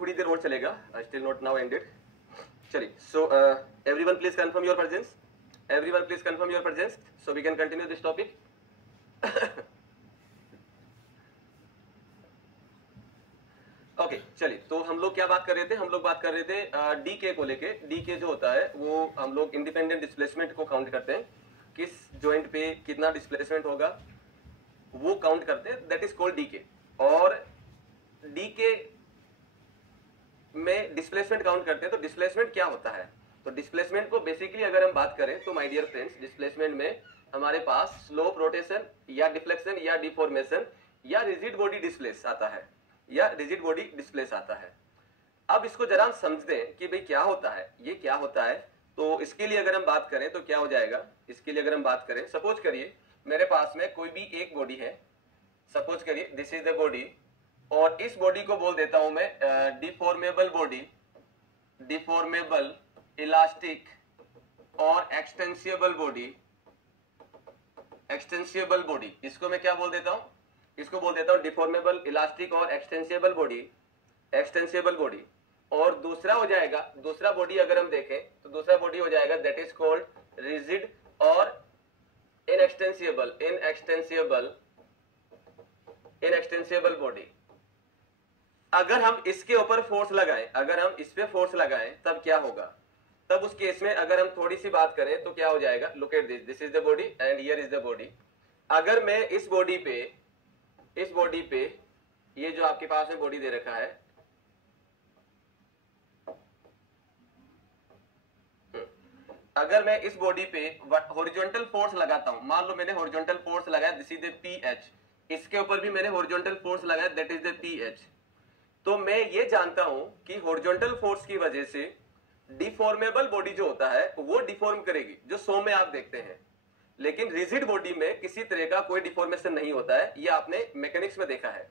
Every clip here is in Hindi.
थोड़ी देर और चलेगा, स्टिल नॉट नाउ एंडेड। चलिए, so everyone please confirm your presence, everyone please confirm your presence so we can continue this topic. Okay चलिए, तो हम लोग क्या बात कर रहे थे, हम लोग बात कर रहे थे डी के को लेके। डी के जो होता है वो हम लोग इंडिपेंडेंट डिस्प्लेसमेंट को काउंट करते हैं, किस जॉइंट पे कितना डिस्प्लेसमेंट होगा वो काउंट करते हैं, दैट इज कॉल्ड डी के। और डी के में डिस्प्लेसमेंट काउंट करते हैं। तो डिस्प्लेसमेंट क्या होता है, तो डिस्प्लेसमेंट को बेसिकली अगर हम बात करें तो माय डियर फ्रेंड्स, डिस्प्लेसमेंट में हमारे पास स्लोप रोटेशन या डिफ्लेक्शन या डिफॉर्मेशन या रिजिड बॉडी डिस्प्लेस आता है, या रिजिड बॉडी डिस्प्लेस आता है। अब इसको जरा हम समझते हैं कि भाई क्या होता है, ये क्या होता है। तो इसके लिए अगर हम बात करें तो क्या हो जाएगा, इसके लिए अगर हम बात करें, सपोज करिए मेरे पास में कोई भी एक बॉडी है, सपोज करिए दिस इज द बॉडी, और इस बॉडी को बोल देता हूं मैं डिफॉर्मेबल बॉडी, डिफॉर्मेबल, इलास्टिक और एक्सटेंसिबल बॉडी, एक्सटेंसिबल बॉडी। इसको मैं क्या बोल देता हूं, इसको बोल देता हूं डिफॉर्मेबल, इलास्टिक और एक्सटेंसिबल बॉडी, एक्सटेंसिबल बॉडी। और दूसरा हो जाएगा, दूसरा बॉडी अगर हम देखें तो दूसरा बॉडी हो जाएगा दैट इज कॉल्ड रिजिड और इनएक्सटेंसिबल, इनएक्सटेंसिबल, इनएक्सटेंसिबल बॉडी। अगर हम इसके ऊपर फोर्स लगाएं, अगर हम इस पे फोर्स लगाएं तब क्या होगा, तब उस केस में अगर हम थोड़ी सी बात करें तो क्या हो जाएगा, look at this, this is the body and here is the body. अगर मैं इस बॉडी पे, इस बॉडी पे, ये जो आपके पास में बॉडी दे रखा है, अगर मैं इस बॉडी पे हॉरिजॉन्टल फोर्स लगाता हूं, मान लो मैंने हॉरिजॉन्टल फोर्स लगाया, दिस इज द पीएच, इसके ऊपर भी मैंने हॉरिजॉन्टल फोर्स लगाया, दैट इज द पीएच। तो मैं ये जानता हूं कि हॉरिजॉन्टल फोर्स की वजह से डिफॉर्मेबल बॉडी जो होता है वो डिफॉर्म करेगी, जो 100 में आप देखते हैं। लेकिन रिजिड बॉडी में किसी तरह का कोई डिफॉर्मेशन नहीं होता है, ये आपने मैकेनिक्स में देखा है।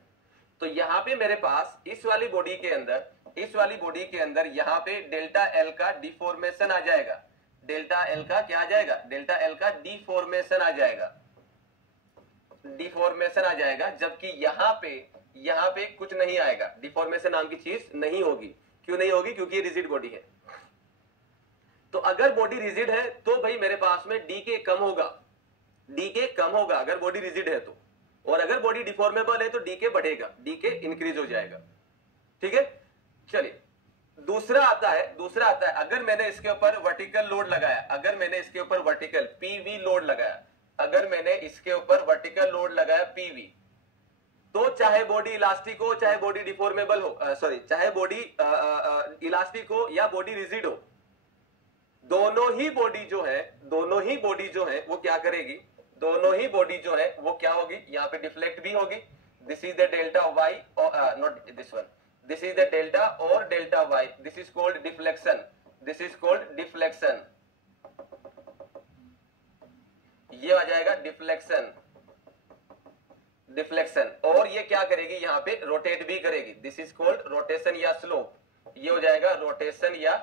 तो यहां पे मेरे पास इस वाली बॉडी के अंदर, इस वाली बॉडी के अंदर यहां पे डेल्टा एल का डिफॉर्मेशन आ जाएगा, डेल्टा एल का क्या आ जाएगा, डेल्टा एल का डिफॉर्मेशन आ जाएगा, डिफॉर्मेशन आ जाएगा। जबकि यहां पे कुछ नहीं आएगा, डिफॉर्मेशन नाम की चीज नहीं होगी। क्यों नहीं होगी, क्योंकि ये रिजिड बॉडी है। तो अगर बॉडी रिजिड है तो भाई मेरे पास में डी के कम होगा, डी के कम होगा अगर बॉडी रिजिड है तो, और अगर बॉडी डिफॉर्मेबल है तो डी के बढ़ेगा, डी के इंक्रीज हो जाएगा। ठीक है, चलिए दूसरा आता है, दूसरा आता है अगर मैंने इसके ऊपर वर्टिकल लोड लगाया, अगर मैंने इसके ऊपर वर्टिकल पीवी लोड लगाया, अगर मैंने इसके ऊपर वर्टिकल लोड लगाया पीवी, तो चाहे बॉडी इलास्टिक हो चाहे बॉडी डिफॉर्मेबल हो, सॉरी चाहे बॉडी इलास्टिक हो या बॉडी रिजिड हो, दोनों ही बॉडी जो है, दोनों ही बॉडी जो है वो क्या करेगी, दोनों ही बॉडी जो है वो क्या होगी, यहाँ पे डिफ्लेक्ट भी होगी। This is the delta y, not this one, this is the delta और delta y, this is called deflection, this is called deflection, ये आ जाएगा डिफ्लेक्शन, डिफ्लेक्शन। और ये क्या करेगी, यहाँ पे रोटेट भी करेगी, दिस इज कॉल्ड रोटेशन या स्लोप, ये हो जाएगा रोटेशन या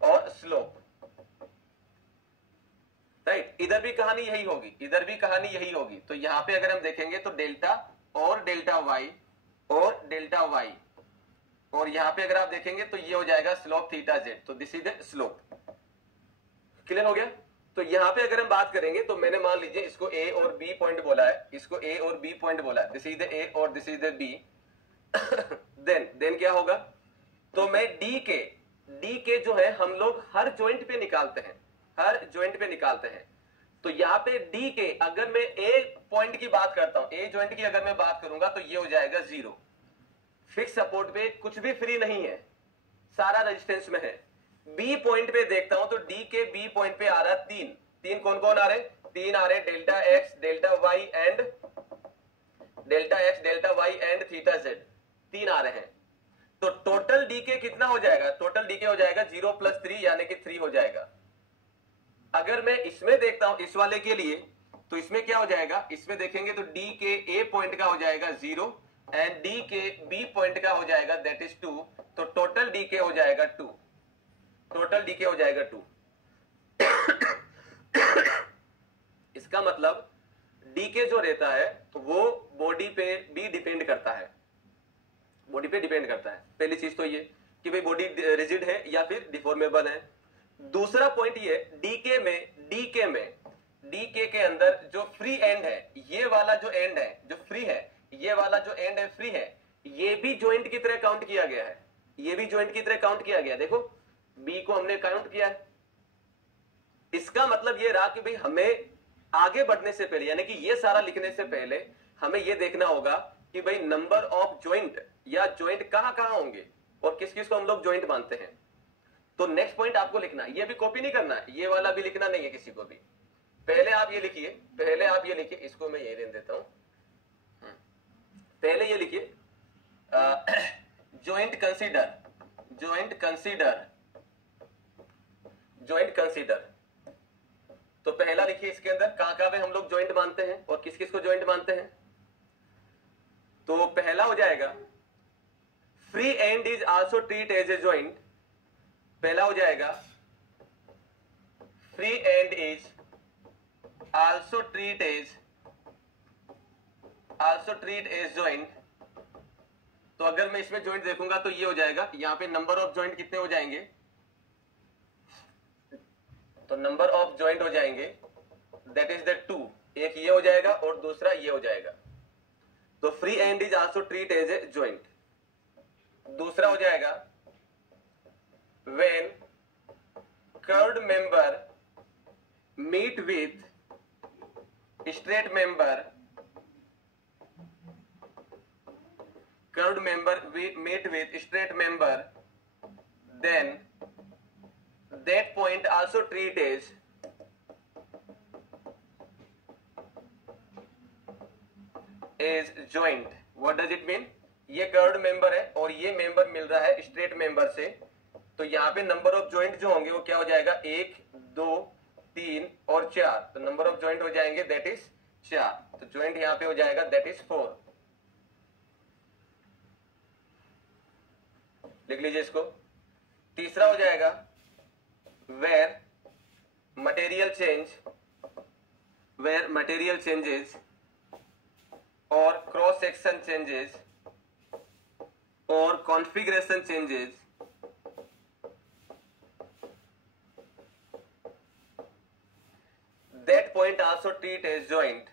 और स्लोप। राइट, इधर भी कहानी यही होगी, इधर भी कहानी यही होगी। तो यहां पे अगर हम देखेंगे तो डेल्टा और डेल्टा वाई और डेल्टा वाई, और यहां पे अगर आप देखेंगे तो ये हो जाएगा स्लोप थीटा जेड, तो this is the slope. Clear हो गया। तो यहां पे अगर हम बात करेंगे तो मैंने मान लीजिए इसको ए और बी पॉइंट बोला है, इसको ए और बी पॉइंट बोला है, दिस इज द ए और this is the B. Then क्या होगा, तो मैं डी के जो है हम लोग हर जॉइंट पे निकालते हैं, हर जॉइंट पे निकालते हैं। तो यहाँ पे डी के अगर मैं ए पॉइंट की बात करता हूं, ए जॉइंट की अगर मैं बात करूंगा तो ये हो जाएगा 0। फिक्स सपोर्ट पे कुछ भी फ्री नहीं है, सारा रेजिस्टेंस में है। बी पॉइंट पे देखता हूं तो डी के बी पॉइंट पे आ रहा है 3 कौन कौन आ रहे, 3 आ रहे, delta x, delta y and delta x, delta y and theta z, 3 आ रहे हैं। तो टोटल डी के कितना हो जाएगा, टोटल डी के हो जाएगा 0 + 3 यानी कि 3 हो जाएगा। अगर मैं इसमें देखता हूं इस वाले के लिए तो इसमें क्या हो जाएगा, इसमें देखेंगे तो डी के ए पॉइंट का हो जाएगा 0 एंड डी के बी पॉइंट का हो जाएगा दैट इज 2, तो टोटल डी के हो जाएगा 2, टोटल डी के हो जाएगा 2। इसका मतलब डी के जो रहता है वो बॉडी पे भी डिपेंड करता है, बॉडी पे डिपेंड करता है। पहली चीज तो ये। कि भाई बॉडी रिजिड है या फिर डिफॉर्मेबल है। दूसरा पॉइंट ये डीके के अंदर जो फ्री एंड है, ये वाला जो एंड है जो फ्री है, ये वाला जो एंड है फ्री है, ये भी जॉइंट की तरह काउंट किया गया है, ये भी जॉइंट की तरह काउंट किया गया। देखो बी को हमने काउंट किया है। इसका मतलब ये रहा कि भाई हमें आगे बढ़ने से पहले, यानी कि ये सारा लिखने से पहले हमें ये देखना होगा कि भाई नंबर ऑफ जॉइंट या जॉइंट कहां कहां होंगे और किस किस को हम लोग जॉइंट मानते हैं। तो नेक्स्ट पॉइंट आपको लिखना है, ये भी कॉपी नहीं करना है, ये वाला भी लिखना नहीं है किसी को भी। पहले आप ये लिखिए, इसको मैं ये दे देता हूं। पहले ये लिखिए जॉइंट कंसीडर। तो पहला लिखिए, इसके अंदर कहां कहां पे हम लोग जॉइंट मानते हैं और किस किस को जॉइंट मानते हैं। तो पहला हो जाएगा free end is also treat as a joint. पहला हो जाएगा free end is also treat as joint. तो अगर मैं इसमें जॉइंट देखूंगा तो ये हो जाएगा, यहां पे नंबर ऑफ जॉइंट कितने हो जाएंगे, तो नंबर ऑफ जॉइंट हो जाएंगे दैट इज द 2। एक ये हो जाएगा और दूसरा ये हो जाएगा। तो free end is also treat as a joint. दूसरा हो जाएगा when curved member meet with straight member, curved member meet with straight member, then that point also treat as joint. What does it mean? ये कर्व्ड मेंबर है और ये मेंबर मिल रहा है स्ट्रेट मेंबर से, तो यहाँ पे नंबर ऑफ जॉइंट जो होंगे वो क्या हो जाएगा, 1 2 3 और 4। तो नंबर ऑफ जॉइंट हो जाएंगे दैट इज 4। तो जॉइंट यहाँ पे हो जाएगा दैट इज 4। लिख लीजिए इसको। तीसरा हो जाएगा वेयर मटेरियल चेंजेस और क्रॉस सेक्शन चेंजेस और configuration changes, that point also treat as joint,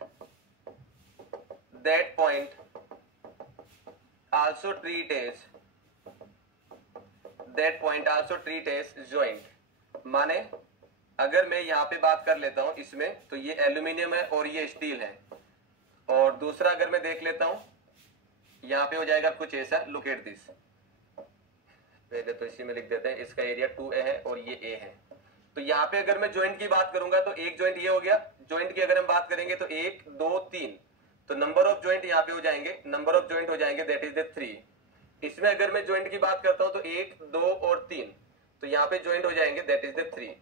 that point also treat as joint। माने अगर मैं यहां पे बात कर लेता हूं इसमें, तो ये एल्यूमिनियम है और ये स्टील है, और दूसरा अगर मैं देख लेता हूं यहां पे हो जाएगा कुछ ऐसा, लुक एट दिस। पहले तो इसी में लिख देते हैं, इसका एरिया 2A है और ये A है। तो यहाँ पे अगर मैं ज्वाइंट की बात करूंगा तो एक ज्वाइंट ये हो गया। ज्वाइंट की अगर हम बात करेंगे तो 1 2 3, तो नंबर ऑफ ज्वाइंट यहाँ पे हो जाएंगे, नंबर ऑफ ज्वाइंट हो जाएंगे दैट इज द 3। इसमें अगर मैं ज्वाइंट की बात करता हूं तो 1 2 और 3, तो यहाँ पे ज्वाइंट हो जाएंगे दैट इज द 3।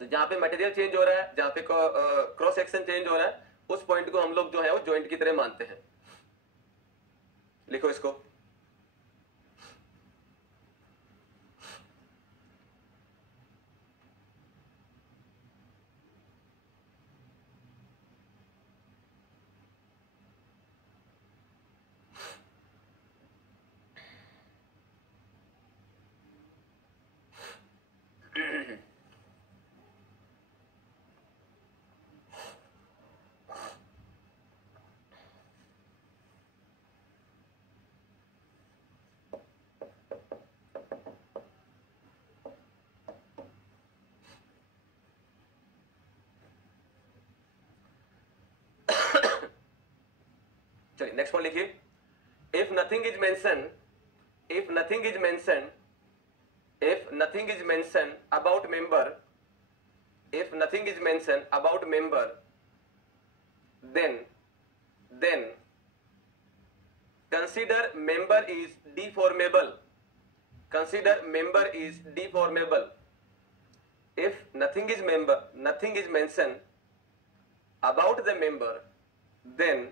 तो जहां पे मटेरियल चेंज हो रहा है, जहां पे क्रॉस सेक्शन चेंज हो रहा है, उस पॉइंट को हम लोग जो है वो ज्वाइंट की तरह मानते हैं। लिखो इसको। चलिए नेक्स्ट वन लिखिए। If nothing is mention about member, then consider member is deformable. If nothing is mentioned about the member, then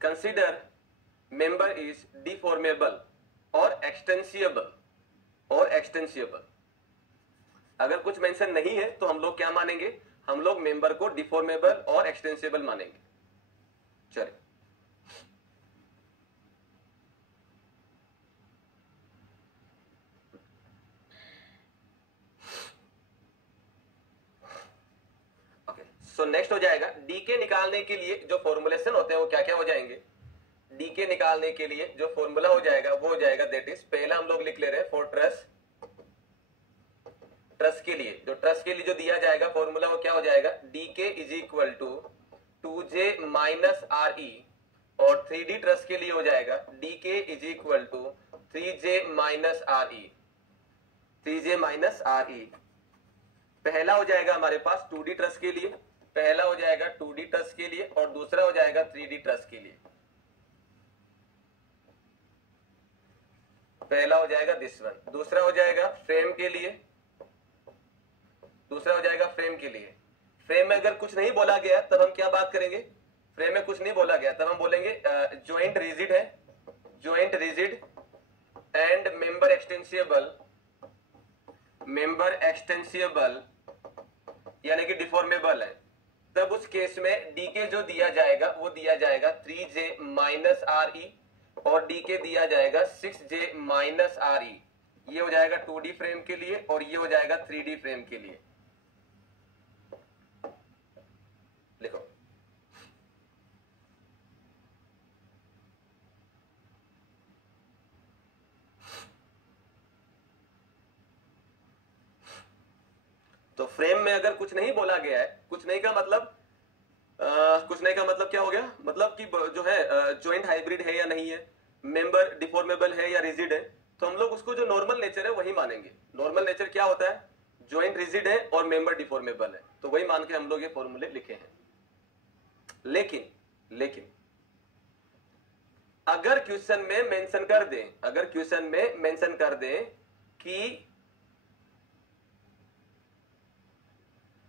consider member is deformable और extensible। अगर कुछ मेंशन नहीं है तो हम लोग क्या मानेंगे, हम लोग मेंबर को डिफॉर्मेबल और एक्सटेंसिबल मानेंगे। चलिए नेक्स्ट हो जाएगा डीके निकालने के लिए जो फॉर्मुलेशन होते हैं वो क्या क्या हो जाएंगे, डीके निकालने के लिए जो फॉर्मूला हो जाएगा वो हो जाएगा दैट इज, पहला हम लोग लिख ले रहे हैं फॉर ट्रस के लिए, जो ट्रस के लिए जो दिया जाएगा फॉर्मूला वो क्या हो जाएगा, DK is equal to 2j minus R E, और 3D ट्रस के लिए हो जाएगा DK is equal to 3j minus R E, 3j minus R E. पहला हो जाएगा हमारे पास 2D ट्रस के लिए, पहला हो जाएगा 2D ट्रस के लिए, और दूसरा हो जाएगा 3D ट्रस के लिए। पहला हो जाएगा दिस वन, दूसरा हो जाएगा फ्रेम के लिए, दूसरा हो जाएगा फ्रेम के लिए। फ्रेम में अगर कुछ नहीं बोला गया तब हम क्या बात करेंगे, फ्रेम में कुछ नहीं बोला गया तब हम बोलेंगे जॉइंट रिजिड है, joint rigid and member extensible, member extensible यानी कि डिफॉर्मेबल है। तब उस केस में डीके जो दिया जाएगा वो दिया जाएगा 3j माइनस आर ई, और डीके दिया जाएगा 6j माइनस आर ई। ये हो जाएगा 2D फ्रेम के लिए और ये हो जाएगा 3D फ्रेम के लिए। लिखो तो फ्रेम में अगर कुछ नहीं बोला गया है, कुछ नहीं का मतलब कुछ नहीं का मतलब क्या हो गया, मतलब कि जो है जॉइंट हाइब्रिड है या नहीं है, मेंबर डिफॉर्मेबल है या रिजिड है, तो हम लोग उसको जो नॉर्मल नेचर है वही मानेंगे। नॉर्मल नेचर क्या होता है, जॉइंट रिजिड है और मेंबर डिफॉर्मेबल है, तो वही मान के हम लोग ये फॉर्मूले लिखे हैं। लेकिन अगर क्वेश्चन में मेंशन कर दें, अगर क्वेश्चन में मेंशन कर दें कि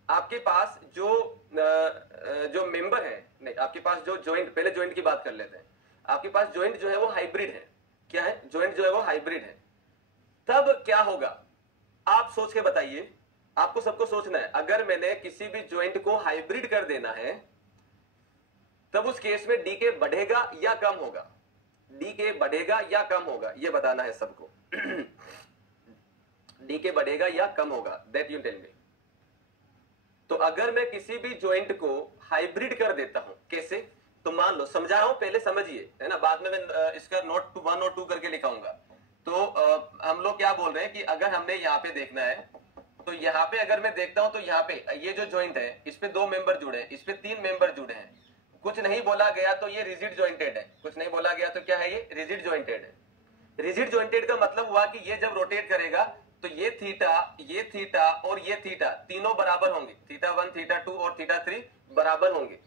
आपके पास जो मेंबर है, नहीं आपके पास जो जॉइंट, पहले जॉइंट की बात कर लेते हैं, आपके पास जॉइंट जो है वो हाइब्रिड है, क्या है, जॉइंट जो है वो हाइब्रिड है, तब क्या होगा आप सोच के बताइए, आपको सबको सोचना है। अगर मैंने किसी भी जॉइंट को हाइब्रिड कर देना है तब उस केस में डीके बढ़ेगा या कम होगा, डीके बढ़ेगा या कम होगा, ये बताना है सबको। डीके बढ़ेगा या कम होगा, दैट यू टेल मी। तो अगर मैं किसी भी जॉइंट को हाइब्रिड कर देता हूं, कैसे, तो मान लो, समझा रहा हूं, पहले समझिए, है ना, बाद में मैं इसका नोट 1 और 2 करके लिखाऊंगा। तो हम लोग क्या बोल रहे हैं कि अगर हमने यहाँ पे देखना है, तो यहाँ पे अगर मैं देखता हूं तो यहाँ पे ये जो जॉइंट है इस पे 2 मेंबर जुड़े हैं, इस पे 3 मेंबर जुड़े हैं, कुछ नहीं बोला गया तो ये रिजिड जॉइंटेड है, कुछ नहीं बोला गया तो क्या है, ये रिजिड जॉइंटेड है। रिजिड जॉइंटेड का मतलब हुआ कि ये जब रोटेट करेगा तो ये थीटा और ये थीटा तीनों बराबर होंगे, थीटा 1 थीटा 2 और थीटा 3 बराबर होंगे,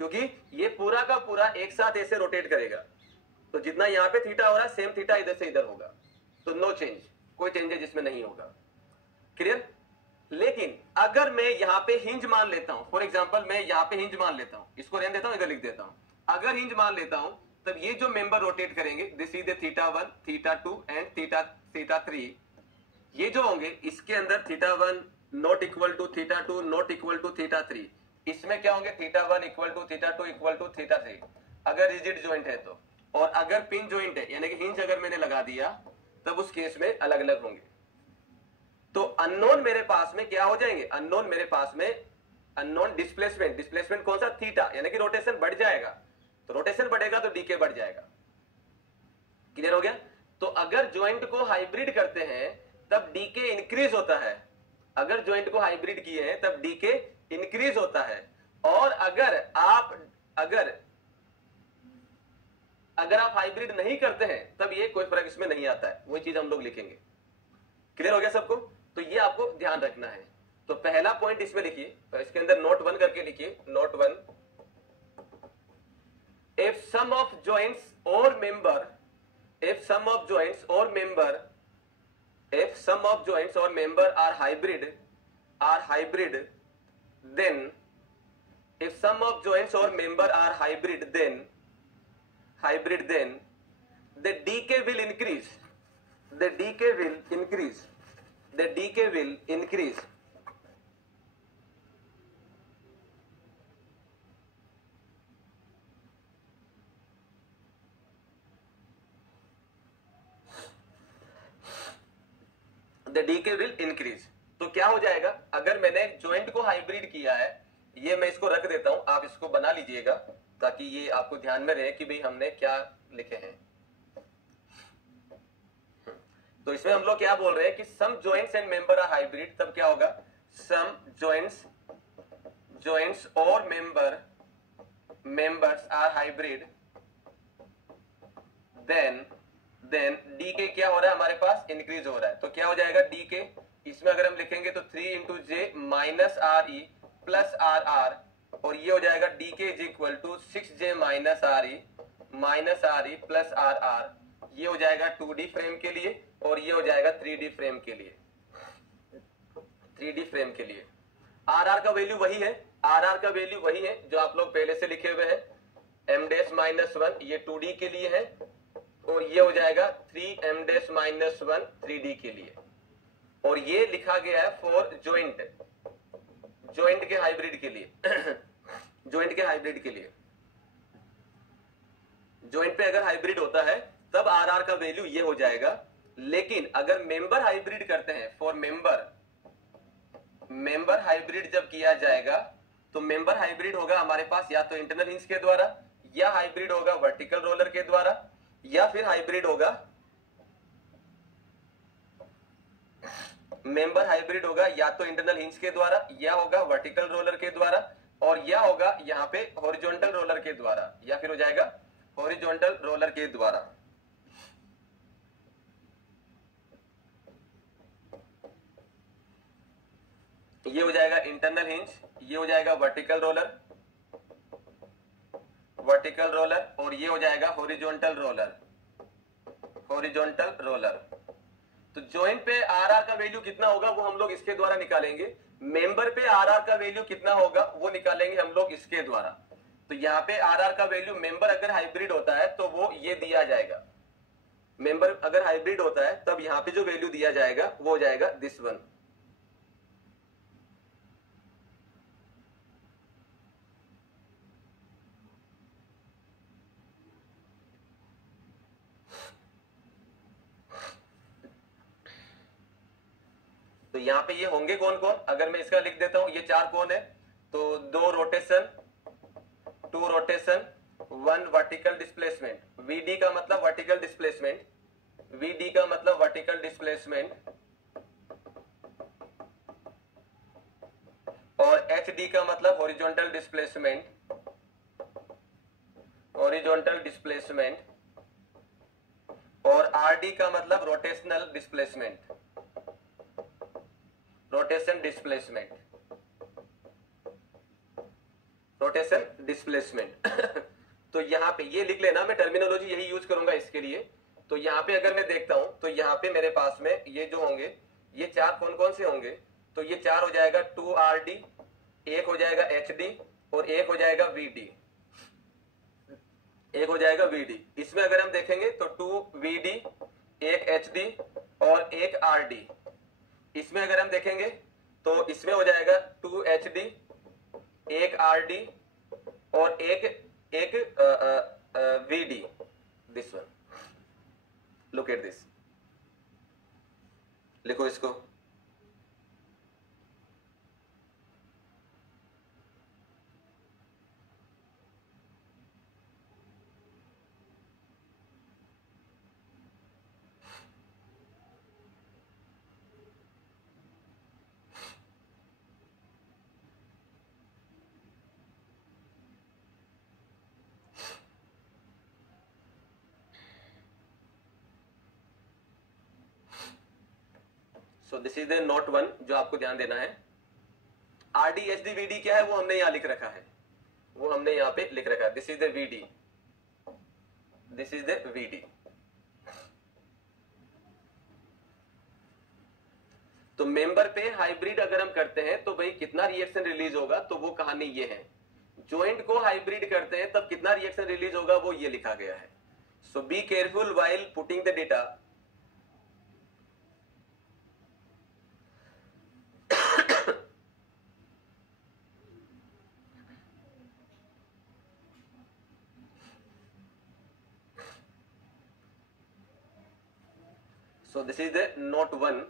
क्योंकि ये पूरा का पूरा एक साथ ऐसे रोटेट करेगा। तो जितना यहाँ पे थीटा हो रहा है सेम थीटा इधर से इधर होगा, तो नो चेंज, कोई चेंजेस इसमें नहीं होगा। क्लियर। लेकिन अगर मैं यहाँ पे हिंज मान लेता हूं, फॉर एग्जांपल मैं यहाँ पे हिंज मान लेता हूं, इसको रहने देता हूं, इधर लिख देता हूं। अगर हिंज मान लेता हूं तब ये जो मेंबर रोटेट करेंगे this is theta 1 theta 2 and theta 3, ये जो होंगे इसके अंदर थीटा 1 not equal to theta 2 not equal to theta 3, इसमें क्या होंगे, theta 1 equal to theta 2 equal to theta 3 अगर रिजिड जॉइंट है तो। और अगर पिन जॉइंट है यानी कि हिंज अगर मैंने लगा दिया तब उस केस में अलग अलग होंगे। तो अननोन मेरे पास में क्या हो जाएंगे, अननोन मेरे पास में अननोन डिस्प्लेसमेंट, डिस्प्लेसमेंट कौन सा, थीटा, यानी कि रोटेशन बढ़ जाएगा, तो रोटेशन बढ़ेगा तो डीके बढ़ जाएगा। क्लियर हो गया। तो अगर जॉइंट को हाइब्रिड करते हैं तब डीके इंक्रीज होता है, अगर जॉइंट को हाइब्रिड किए हैं तब डीके इंक्रीज होता है। और अगर आप हाइब्रिड नहीं करते हैं तब ये कोई फर्क इसमें नहीं आता है, वही चीज हम लोग लिखेंगे। क्लियर हो गया सबको। तो ये आपको ध्यान रखना है। तो पहला पॉइंट इसमें लिखिए, तो इसके अंदर नोट 1 करके लिखिए, note 1, if sum of joints or member, if sum of joints or member, if sum of joints or member are hybrid, then if sum of joints or member are hybrid, then the decay will increase, the decay will increase, the decay will increase. The decay will increase. तो क्या हो जाएगा, अगर मैंने जॉइंट को हाइब्रिड किया है ये मैं इसको रख देता हूं, आप इसको बना लीजिएगा ताकि ये आपको ध्यान में रहे कि भाई हमने क्या लिखे हैं। तो इसमें हम लोग क्या बोल रहे हैं कि some joints and member are hybrid, तब क्या होगा, सम जॉइंट्स और members are hybrid, then D K क्या हो रहा है हमारे पास, इंक्रीज हो रहा है। तो क्या हो जाएगा डी के, इसमें अगर हम लिखेंगे तो 3 into J minus R E plus R R, और ये हो जाएगा D K is equal to 6j minus R E plus R R. ये हो जाएगा 2D फ्रेम के लिए और ये हो जाएगा 3D फ्रेम के लिए। 3D फ्रेम के लिए आर आर का वैल्यू वही है, आर आर का वैल्यू वही है जो आप लोग पहले से लिखे हुए हैं, m डैश माइनस 1 ये 2D के लिए है, और ये हो जाएगा 3m डैश माइनस 1 3D के लिए। और ये लिखा गया है फॉर जॉइंट के हाइब्रिड के लिए जॉइंट के हाइब्रिड के लिए। जॉइंट पे अगर हाइब्रिड होता है तब आर आर का वैल्यू ये हो जाएगा, लेकिन अगर मेंबर हाइब्रिड करते हैं, फॉर मेंबर हाइब्रिड जब किया जाएगा तो मेंबर हाइब्रिड होगा हमारे पास या तो इंटरनल हिंज के द्वारा, या हाइब्रिड होगा वर्टिकल रोलर के द्वारा, या फिर हाइब्रिड होगा मेंबर हाइब्रिड होगा या तो इंटरनल हिंज के द्वारा, या होगा वर्टिकल रोलर के द्वारा, और या होगा यहां पे हॉरिजॉन्टल रोलर के द्वारा, या फिर हो जाएगा हॉरिजॉन्टल रोलर के द्वारा। ये हो जाएगा इंटरनल हिंज, ये हो जाएगा वर्टिकल रोलर, और ये हो जाएगा हॉरिजॉन्टल रोलर। तो जॉइंट पे आर आर का वैल्यू कितना होगा वो हम लोग इसके द्वारा निकालेंगे, मेंबर पे आर आर का वैल्यू कितना होगा वो निकालेंगे हम लोग इसके द्वारा। तो यहाँ पे आर आर का वैल्यू, मेंबर अगर हाइब्रिड होता है तो वो ये दिया जाएगा, मेंबर अगर हाइब्रिड होता है तब यहाँ पे जो वैल्यू दिया जाएगा वो हो जाएगा दिस वन। तो यहाँ पे ये होंगे कौन कौन, अगर मैं इसका लिख देता हूं, ये 4 कौन है, तो 2 rotation, 2 rotation, 1 vertical displacement, VD का मतलब वर्टिकल डिस्प्लेसमेंट, VD का मतलब वर्टिकल डिस्प्लेसमेंट, और HD का मतलब हॉरिजॉन्टल डिस्प्लेसमेंट, और RD का मतलब रोटेशनल डिस्प्लेसमेंट, रोटेशन डिस्प्लेसमेंट तो यहां पे ये लिख लेना, मैं टर्मिनोलॉजी यही यूज करूंगा इसके लिए। तो यहां पे अगर मैं देखता हूं तो यहां पे मेरे पास में ये जो होंगे, ये 4 कौन कौन से होंगे, तो ये 4 हो जाएगा 2RD, एक हो जाएगा HD, और एक हो जाएगा VD, इसमें अगर हम देखेंगे तो 2VD, एक HD और एक RD। इसमें अगर हम देखेंगे तो इसमें हो जाएगा 2HD, एक RD और एक VD, this one. Look at this, लिखो इसको, so this is the note 1 जो आपको ध्यान देना है। RD HD VD क्या है वो हमने यहां लिख रखा है, वो हमने यहां पे लिख रखा है, this is the VD, this is the VD। तो मेंबर पे हाइब्रिड अगर हम करते हैं तो भाई कितना रिएक्शन रिलीज होगा, तो वो कहानी ये है। जॉइंट को हाइब्रिड करते हैं तब कितना रिएक्शन रिलीज होगा वो ये लिखा गया है। So be careful while putting the data. So this is the note 1.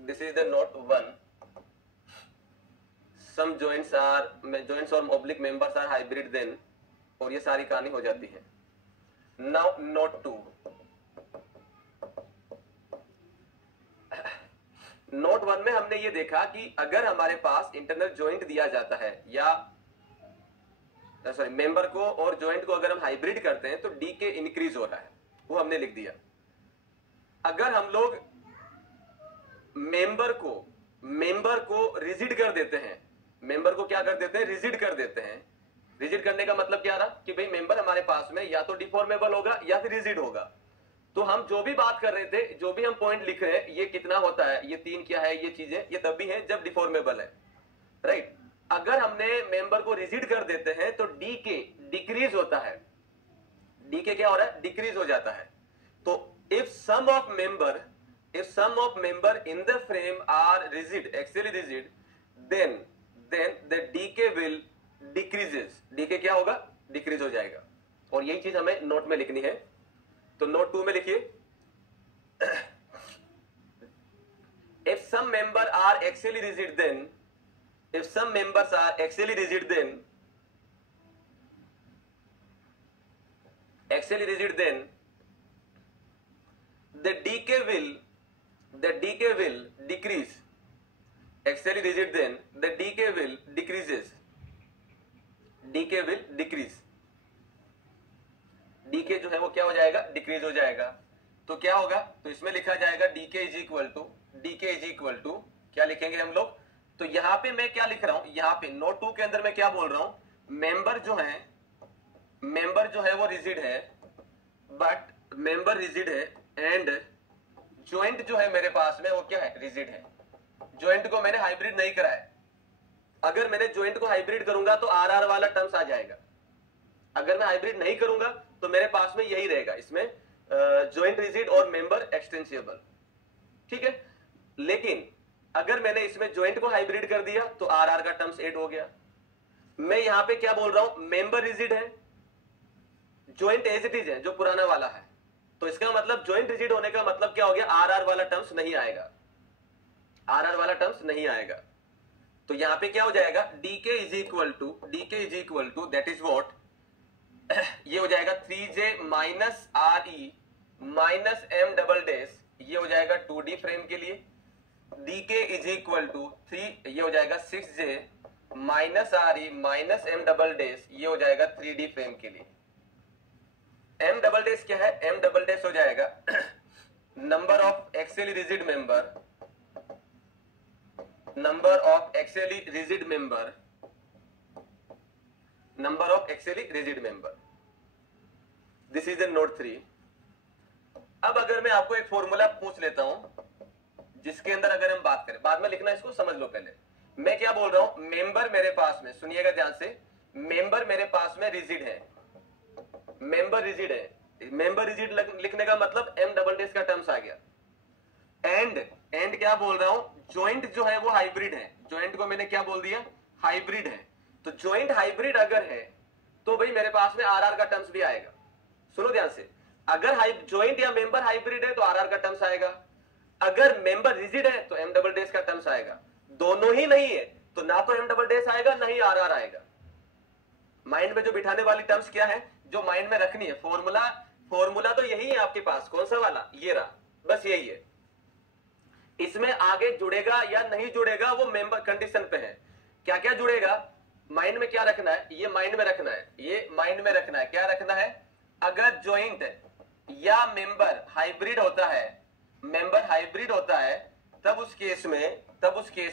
This is the note 1. Some joints और oblique members are hybrid then, और ये सारी कहानी हो जाती है। नाउ नोट 2, नोट 1 में हमने ये देखा कि अगर हमारे पास इंटरनल जॉइंट दिया जाता है या सॉरी मेंबर को और जॉइंट को अगर हम हाइब्रिड करते हैं तो डी के इंक्रीज हो रहा है, वो हमने लिख दिया। अगर हम लोग मेंबर को रिजिड कर देते हैं, मेंबर को क्या कर देते हैं, रिजिड कर देते हैं। रिजिड करने का मतलब क्या रहा कि भाई मेंबर हमारे पास में या तो डिफॉर्मेबल होगा या फिर रिजिड होगा। तो हम जो भी बात कर रहे थे, जो भी हम पॉइंट लिख रहे हैं, ये कितना होता है, ये 3 क्या है, ये चीजें ये तब भी है जब डिफॉर्मेबल है, राइट। अगर हमने मेंबर को रिजिड कर देते हैं तो डी के डिक्रीज होता है, डी के क्या हो रहा है, डिक्रीज हो जाता है। तो if some of member in the frame are rigid, axially rigid, then the DK will decreases, DK क्या होगा, डिक्रीज हो जाएगा। और यही चीज हमें नोट में लिखनी है। तो नोट 2 में लिखिए, if some member are axially rigid then, if some members are axially rigid then the decay will decrease, axially rigid then the decay will decreases, decay will decrease, decay जो है वो क्या हो जाएगा, डिक्रीज हो जाएगा। तो क्या होगा, तो इसमें लिखा जाएगा decay is equal to क्या लिखेंगे हम लोग, तो यहां पे मैं क्या लिख रहा हूं, यहां पे नोट 2 के अंदर मैं क्या बोल रहा हूं, मेंबर जो है वो रिजिड है, बट मेंबर रिजिड है एंड जॉइंट जो है मेरे पास में वो क्या है, रिजिड है। जॉइंट को मैंने हाइब्रिड नहीं करा है। अगर मैंने जॉइंट को हाइब्रिड करूंगा तो आरआर वाला टर्म्स आ जाएगा। अगर मैं हाइब्रिड नहीं करूंगा तो मेरे पास में यही रहेगा, इसमें जॉइंट रिजिड और मेंबर एक्सटेंसिबल, ठीक है। लेकिन अगर मैंने इसमें जॉइंट को हाइब्रिड कर दिया तो आरआर का टर्म्स 8 हो गया। मैं यहां पे क्या बोल रहा हूं, मेंबर रिजिड है, जॉइंट एज इट इज है जो पुराना वाला है। तो इसका मतलब जॉइंट रिजिड होने का मतलब क्या हो गया, आरआर वाला टर्म्स नहीं आएगा, आरआर वाला टर्म्स नहीं आएगा। तो यहां पे क्या हो जाएगा, DK is equal to that is what, ये हो जाएगा 3j minus RE minus M double dash, ये हो जाएगा 2D फ्रेम के लिए। डीके इज इक्वल टू 3, ये हो जाएगा 6j minus RE minus M double dash, ये हो जाएगा 3D फ्रेम के लिए। M डबल डैश क्या है, M डबल डैश हो जाएगा number of axially rigid member, number of axially rigid member, number of axially rigid member. This is the note 3। अब अगर मैं आपको एक फॉर्मूला पूछ लेता हूं जिसके अंदर अगर हम बात करें, बाद में लिखना, इसको समझ लो पहले। मैं क्या बोल रहा हूं, मेंबर मेरे पास में, सुनिएगा ध्यान से, मेंबर मेरे पास में रिजिड है, मेंबर रिजिड है। मेंबर रिजिड लिखने का मतलब M डबल डैश का टर्म्स आ गया। एंड क्या बोल रहा हूं, जॉइंट जो है वो हाइब्रिड है। जॉइंट को मैंने क्या बोल दिया, हाइब्रिड है। तो जॉइंट हाइब्रिड अगर है तो भाई मेरे पास में आरआर का टर्म्स भी आएगा। सुनो ध्यान से, अगर जॉइंट या मेंबर हाइब्रिड है तो आरआर का टर्म्स आएगा, अगर मेंबर रिजिड है तो M डबल डैश का टर्म्स आएगा। दोनों ही नहीं है तो ना तो M डबल डैश आएगा ना ही आरआर आएगा। माइंड में जो बिठाने वाली टर्म्स क्या है, जो माइंड में रखनी है, फॉर्मूला तो यही है आपके पास। कौन सा वाला, ये रहा, बस यही है। इसमें आगे जुड़ेगा या नहीं जुड़ेगा वो मेंबर कंडीशन पे है। क्या क्या जुड़ेगा, माइंड में क्या रखना है, ये माइंड में रखना है, ये माइंड में रखना है। क्या रखना है, अगर जॉइंट या मेंबर हाइब्रिड होता है, मेंबर हाइब्रिड होता है, तब उस केस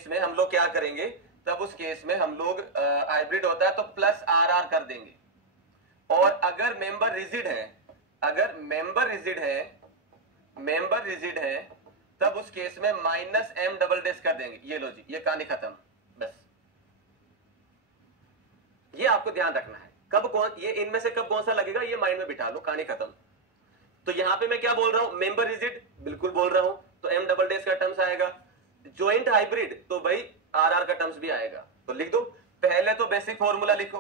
में हम लोग क्या करेंगे, तब उस केस में हम लोग हाइब्रिड होता है तो प्लस आरआर कर देंगे। और अगर मेंबर रिजिड है, अगर मेंबर रिजिड है तब उस केस में माइनस M डबल डैश कर देंगे। ये लो जी, ये कहानी खत्म। बस ये आपको ध्यान रखना है, कब कौन, ये इनमें से कब कौन सा लगेगा, ये माइंड में बिठा लो, कहानी खत्म। तो यहां पे मैं क्या बोल रहा हूं, मेंबर रिजिड बिल्कुल बोल रहा हूं तो M डबल डैश का टर्म्स आएगा। जॉइंट हाइब्रिड तो भाई आरआर का टर्म्स भी आएगा। तो लिख दो, पहले तो बेसिक फॉर्मूला लिखो,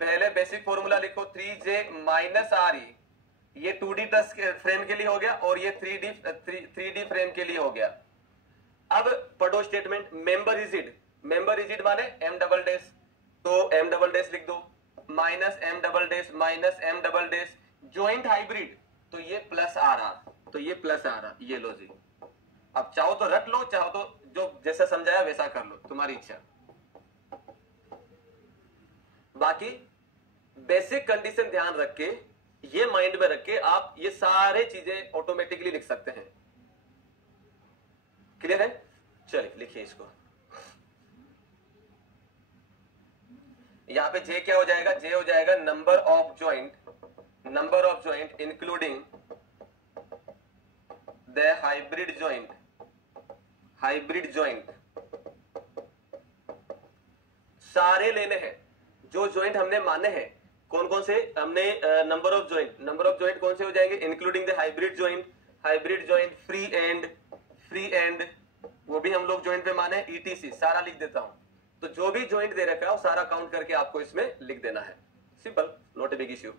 पहले बेसिक फॉर्मूला लिखो 3j माइनस RE, ये 2D प्लस फ्रेम के लिए हो गया और ये 3D फ्रेम के लिए हो गया। अब पढ़ो स्टेटमेंट, मेंबर मेंबर रिजिड माने एम डबल डेस, तो एम डबल डेस लिख दो, minus M double dash minus M double dash, joint hybrid तो ये प्लस आर आर, तो ये प्लस आर आर, ये लो जी। अब चाहो तो रट लो, चाहो तो जो जैसा समझाया वैसा कर लो, तुम्हारी इच्छा। बाकी बेसिक कंडीशन ध्यान रख के, ये माइंड में रख के आप ये सारे चीजें ऑटोमेटिकली लिख सकते हैं। क्लियर है? चलिए लिखिए इसको। यहां पे जे क्या हो जाएगा? जे हो जाएगा number of joint, number of joint including the hybrid joint, hybrid joint सारे लेने हैं जो ज्वाइंट हमने माने हैं। कौन कौन से हमने? Number of joint, number of joint कौन से हो जाएंगे? Including the hybrid joint, hybrid joint, free and, free and वो भी हम लोग ज्वाइंट पे माने, ईटीसी सारा लिख देता हूं। तो जो भी ज्वाइंट दे रखा है वो सारा काउंट करके आपको इसमें लिख देना है। Simple, not a big issue.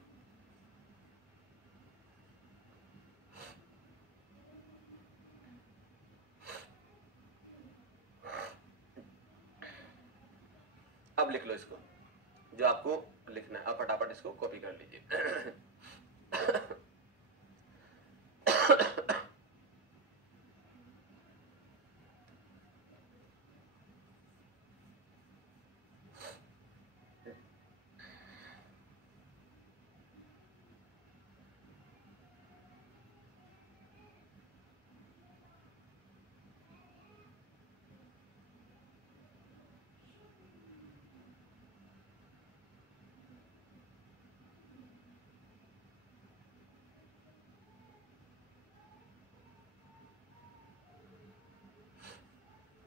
अब लिख लो इसको, जो आपको लिखना है। आप फटाफट इसको कॉपी कर लीजिए।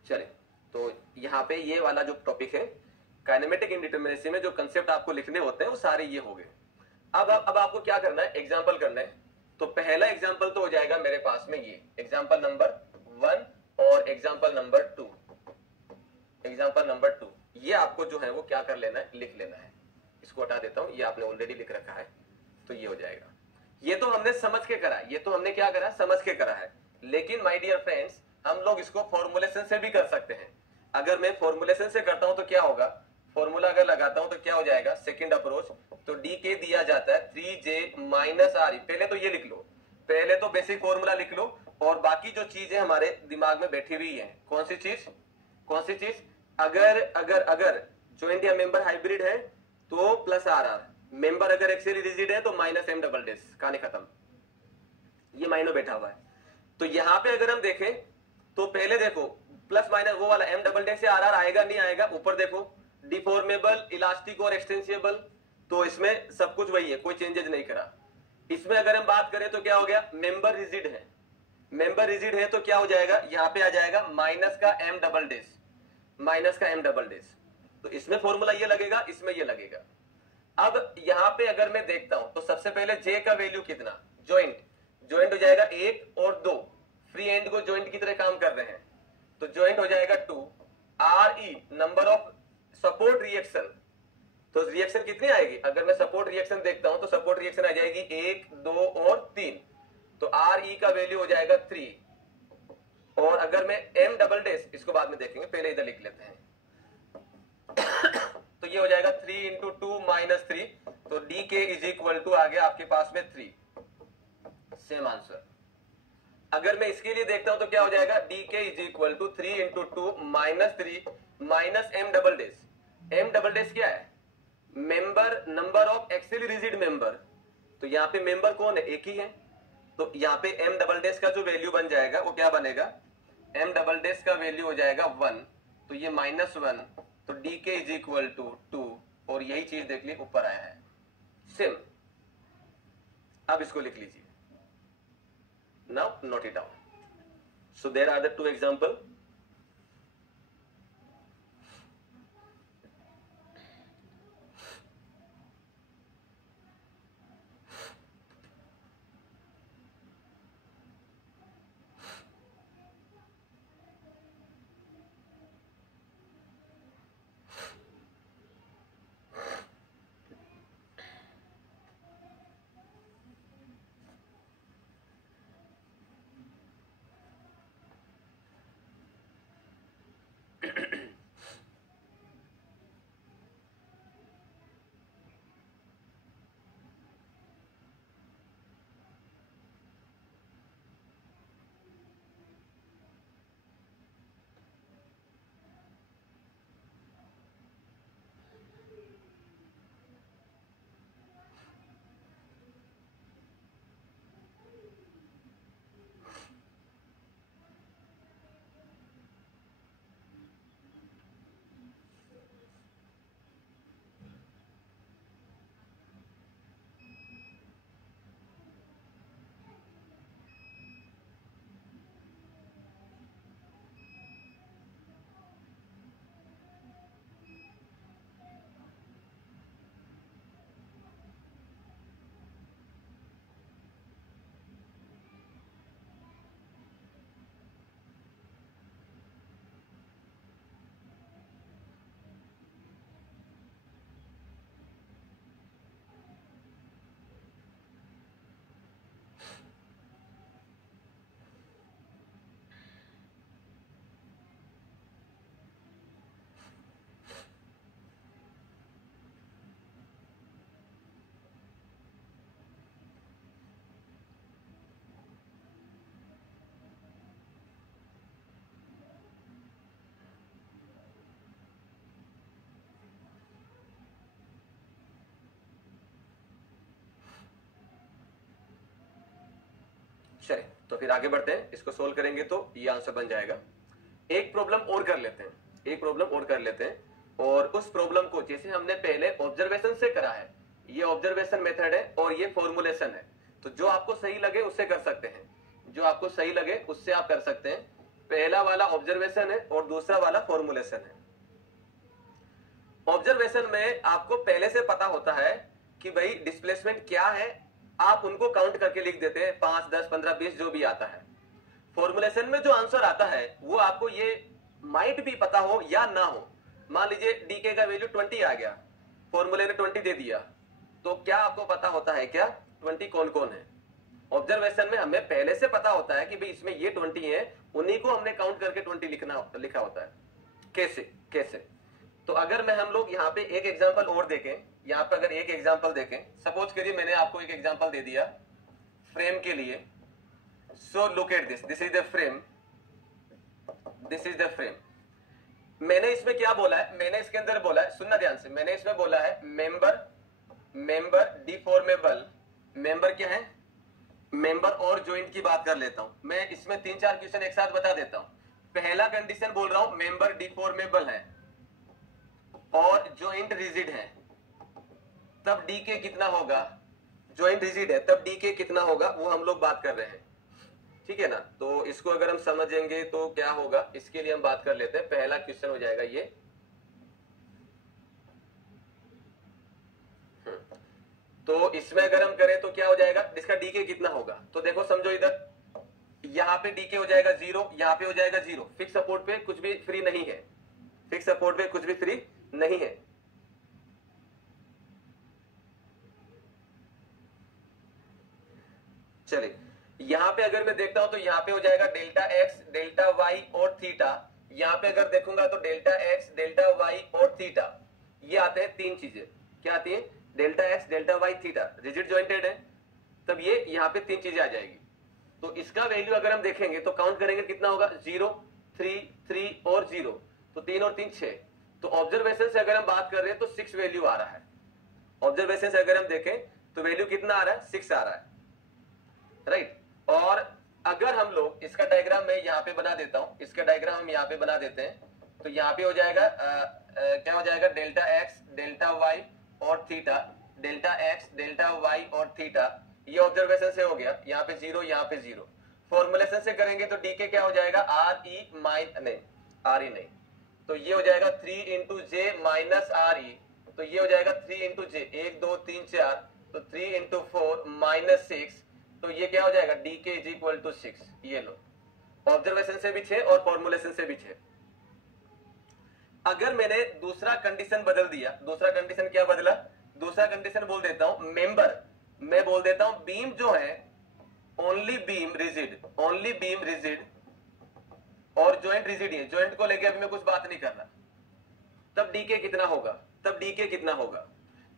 चलिए, तो यहाँ पे ये वाला जो टॉपिक है काइनेमेटिक इंडिटरमिनेसी में जो कंसेप्ट आपको लिखने होते हैं वो सारे ये हो गए। अब आपको क्या करना है? एग्जाम्पल करना है। तो पहला एग्जाम्पल तो हो जाएगा मेरे पास में ये एग्जाम्पल नंबर 1 और एग्जाम्पल नंबर 2। एग्जाम्पल नंबर 2 ये आपको जो है वो क्या कर लेना है? लिख लेना है। इसको हटा देता हूं, ये आपने ऑलरेडी लिख रखा है, तो ये हो जाएगा। ये तो हमने समझ के करा, ये तो हमने क्या करा? समझ के करा है। लेकिन माय डियर फ्रेंड्स, हम लोग इसको फॉर्मुलेशन से भी कर सकते हैं। अगर मैं फॉर्मुलेशन से करता हूं तो क्या होगा? फॉर्मूला अगर लगाता हूं तो क्या हो जाएगा? सेकंड अप्रोच, तो डी के दिया जाता है 3j माइनस आर। पहले तो ये लिख लो, पहले तो बेसिक फॉर्मूला लिख लो, और बाकी जो चीजें हमारे दिमाग में बैठी हुई है, कौन सी चीज? कौन सी चीज? अगर अगर अगर ज्वाइंट या मेंबर हाइब्रिड है तो प्लस आर आर, मेंबर अगर एक्सियली रिजिड है तो माइनस एम डबल डेस, कहानी खत्म। ये माइनो बैठा हुआ है। तो यहां पे अगर हम देखें तो पहले देखो प्लस माइनस वो वाला एम डबल डेस से आर आर आएगा नहीं आएगा? ऊपर देखो डिफॉर्मेबल, इलास्टिक और एक्सटेंसिबल, तो इसमें सब कुछ वही है, कोई चेंजेस नहीं करा। इसमें अगर हम बात करें तो क्या हो गया? मेंबर रिजिड है, मेंबर रिजिड है तो क्या हो जाएगा? यहां पे आ जाएगा माइनस का एम डबल डेस, माइनस का एम डबल डेस। तो इसमें फॉर्मूला ये लगेगा, इसमें ये लगेगा। अब यहां पे अगर मैं देखता हूं तो सबसे पहले जे का वैल्यू कितना? ज्वाइंट, ज्वाइंट हो जाएगा 1 और 2, फ्री एंड को ज्वाइंट की तरह काम कर रहे हैं, तो ज्वाइंट हो जाएगा 2। R E number of support reaction, तो रिएक्शन कितनी आएगी? अगर मैं सपोर्ट रिएक्शन देखता हूं तो सपोर्ट रिएक्शन आ जाएगी 1, 2 और 3, तो आर ई का वैल्यू हो जाएगा 3। और अगर मैं एम डबल डेस, इसको बाद में देखेंगे, पहले इधर लिख लेते हैं। तो ये हो जाएगा 3 इंटू 2 माइनस 3, तो D K is equal to आ गया आपके पास में 3। Same answer. अगर मैं इसके लिए देखता हूं तो क्या हो जाएगा? D K is equal to 3 into 2 minus 3 minus M double dash. M double dash क्या है? Member, number of axially rigid member. तो यहाँ पे मेंबर कौन है? एक ही है, तो यहाँ पे एम डबल डेस का जो वैल्यू बन जाएगा वो क्या बनेगा? एम डबल डेस का वैल्यू हो जाएगा 1, तो ये -1, तो D K is equal to 2, और यही चीज देख ली ऊपर आया है। सेम। अब इसको लिख लीजिए। Now note it down. So there are the 2 example. चलिए तो फिर आगे बढ़ते हैं, इसको सोल्व करेंगे तो ये आंसर बन जाएगा। एक प्रॉब्लम और कर लेते हैं, एक प्रॉब्लम और कर लेते हैं, और उस प्रॉब्लम को जैसे हमने पहले ऑब्जर्वेशन से करा है, ये ऑब्जर्वेशन मेथड है और ये फॉर्मुलेशन है, तो जो आपको सही लगे उससे कर सकते हैं, जो आपको सही लगे उससे आप कर सकते हैं। पहला वाला ऑब्जर्वेशन है और दूसरा वाला फॉर्मुलेशन है। ऑब्जर्वेशन में आपको पहले से पता होता है कि भाई डिस्प्लेसमेंट क्या है, आप उनको काउंट करके लिख देते हैं, 5, 10, 15, 20 जो भी आता है। फॉर्मुलेशन में जो आंसर आता है वो आपको ये माइट भी पता हो या ना हो। मान लीजिए डीके का वैल्यू 20 आ गया, फॉर्मूले ने 20 दे दिया, तो क्या आपको पता होता है क्या 20 कौन कौन है? ऑब्जर्वेशन में हमें पहले से पता होता है कि भाई इसमें ये 20 है, उन्हीं को हमने काउंट करके 20 लिखा होता है। कैसे? तो अगर हम लोग यहाँ पे एक एग्जांपल और देखें, यहाँ पे अगर एक एग्जांपल देखें, सपोज करिए मैंने आपको एक एग्जांपल दे दिया फ्रेम के लिए। So look at this is the frame, this is the frame. मैंने इसमें क्या बोला है? मैंने इसके अंदर बोला है, सुनना ध्यान से, मैंने इसमें बोला है मेंबर डिफॉर्मेबल। मेंबर क्या है? मेंबर और जॉइंट की बात कर लेता हूं मैं, इसमें 3-4 क्वेश्चन एक साथ बता देता हूं। पहला कंडीशन बोल रहा हूं मेंबर डिफॉर्मेबल है और जॉइंट रिजिड है, तब डीके कितना होगा? जॉइंट रिजिड है तब डीके कितना होगा, वो हम लोग बात कर रहे हैं, ठीक है ना। तो इसको अगर हम समझेंगे तो क्या होगा, इसके लिए हम बात कर लेते हैं। पहला क्वेश्चन हो जाएगा ये, तो इसमें अगर हम करें तो क्या हो जाएगा, इसका डीके कितना होगा? तो देखो समझो, इधर यहाँ पे डीके हो जाएगा 0, यहाँ पे हो जाएगा 0। फिक्स सपोर्ट पे कुछ भी फ्री नहीं है, फिक्स सपोर्ट पे कुछ भी फ्री नहीं है। चलिए यहाँ पे अगर मैं देखता हूं तो यहाँ पे हो जाएगा डेल्टा एक्स, डेल्टा वाई और थीटा। यहाँ पे अगर देखूंगा तो डेल्टा एक्स, डेल्टा वाई और थीटा, ये आते हैं 3 चीजें। क्या आती है? Delta x, delta y, theta. Rigid jointed है तब ये यहाँ पे 3 चीजें आ जाएगी। तो इसका वैल्यू अगर हम देखेंगे तो काउंट करेंगे कितना होगा, 0, 3, 3 और 0, तो 3 और 3 6। तो ऑब्जर्वेशन से अगर हम बात कर रहे हैं तो 6 वैल्यू आ रहा है। ऑब्जर्वेशन से अगर हम देखें तो वैल्यू कितना आ रहा है, 6 आ रहा है, राइट। और अगर हम लोग इसका डायग्राम मैं यहाँ पे बना देता हूं, इसका डायग्राम हम यहाँ पे बना देते हैं, तो यहाँ पे हो जाएगा क्या हो जाएगा, डेल्टा एक्स, डेल्टा वाई और theta, delta x, delta y और थीटा। ये ऑब्जर्वेशन से हो गया, यहाँ पे 0, यहाँ पे 0। फॉर्मुलेशन से करेंगे तो डीके क्या हो जाएगा, आर ई नहीं, तो ये हो जाएगा 3 इंटू जे माइनस आर ई, तो ये हो जाएगा 3 इंटू जे, 1 2 3 4, तो 3 इंटू 4 माइनस 6, तो ये क्या हो जाएगा, डीके इज इक्वल टू 6। ये लो, ऑब्जर्वेशन से भी 6 और फॉर्मुलेशन से भी 6। अगर मैंने दूसरा कंडीशन बदल दिया, दूसरा कंडीशन क्या बदला, दूसरा कंडीशन बोल देता हूं मेंबर, मैं बोल देता हूं बीम जो है ओनली बीम रिजिड और जॉइंट रिजिड है, जॉइंट को लेके अभी मैं कुछ बात नहीं कर रहा, तब डीके कितना होगा,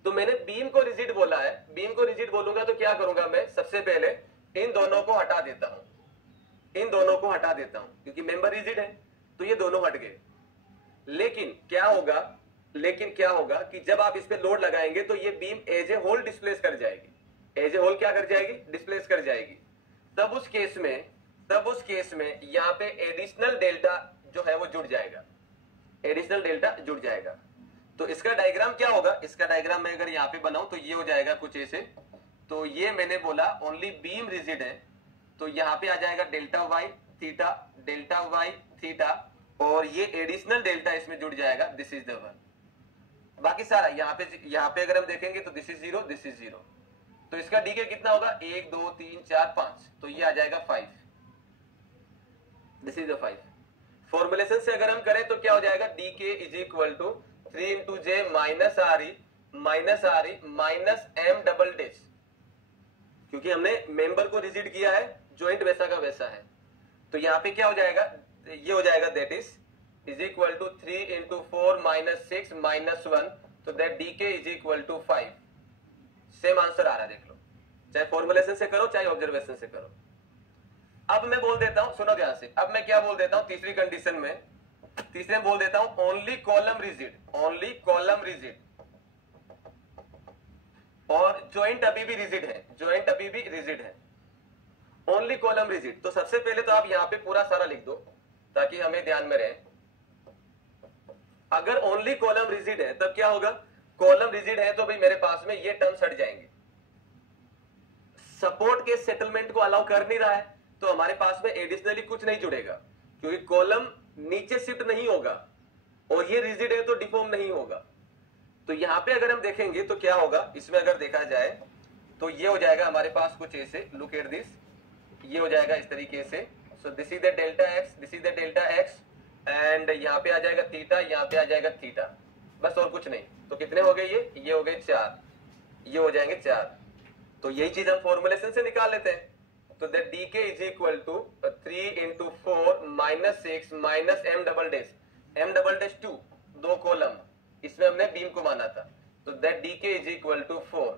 तो मैंने बीम को रिजिड बोला है, बीम को रिजिड बोलूंगा तो क्या करूंगा मैं, सबसे पहले इन दोनों को हटा देता हूं, क्योंकि मेंबर रिजिड है तो ये दोनों हट गए। लेकिन क्या होगा कि जब आप इस पे लोड लगाएंगे तो ये beam as a whole displace कर जाएगी, डिस्प्लेस कर जाएगी। तब उस केस में यहाँ पे एडिशनल डेल्टा जो है वो जुड़ जाएगा, तो इसका डायग्राम क्या होगा, इसका डायग्राम मैं अगर यहाँ पे बनाऊं तो ये हो जाएगा कुछ ऐसे। तो ये मैंने बोला ओनली बीम रिजिड है, तो यहाँ पे आ जाएगा डेल्टा वाई थीटा, और ये एडिशनल डेल्टा इसमें जुड़ जाएगा, दिस इज द वन। बाकी सारा यहाँ पे अगर हम देखेंगे तो दिस इज 0, तो इसका डीके कितना होगा, 1 2 3 4 5, तो ये आ जाएगा 5, दिस इज द 5। फॉर्मुलेशन से अगर हम करें तो क्या हो जाएगा, DK is equal to 3 into J minus R E minus M double dash, क्योंकि हमने मेंबर को रिजिड किया है, जॉइंट वैसा का वैसा है। तो यहाँ पे क्या हो जाएगा, ये हो जाएगा that is equal to 3 into 4 minus 6 minus 1, तो that DK is equal to 5। Same answer आ रहा है, देख लो, चाहे फॉर्मुलेशन से करो चाहे ऑब्जर्वेशन से करो। अब मैं बोल देता हूं, सुनो ध्यान से, अब मैं क्या बोल देता हूं तीसरी कंडीशन में, तीसरे बोल देता हूं ओनली कॉलम रिजिड और जॉइंट अभी भी रिजिड है, ओनली कॉलम रिजिड, तो सबसे पहले तो आप यहां पे पूरा सारा लिख दो ताकि हमें ध्यान में रहे। अगर ओनली कॉलम रिजिड है तब क्या होगा, कॉलम रिजिड है तो भाई मेरे पास में ये टर्म्स हट जाएंगे। सपोर्ट के सेटलमेंट को अलाउ कर नहीं रहा है तो हमारे पास में एडिशनली कुछ नहीं जुड़ेगा, क्योंकि कॉलम नीचे शिफ्ट नहीं होगा और ये रिजिड है तो डिफॉर्म नहीं होगा। तो यहां पे अगर हम देखेंगे तो क्या होगा, इसमें अगर देखा जाए तो ये हो जाएगा हमारे पास कुछ ऐसे, लुक एट दिस, ये हो जाएगा इस तरीके से। So this is the delta x, this is the delta x, and यहाँ पे आ जाएगा थीटा, यहाँ पे आ जाएगा थीटा, बस और कुछ नहीं। तो कितने हो गए ये हो गए 4, ये हो जाएंगे 4। तो यही चीज हम फॉर्मुलेशन से निकाल लेते हैं। तो that D K is equal to 3 into 4 minus 6 minus M double dash 2, 2 column, इसमें हमने बीम को माना था। तो that D K is equal to 4।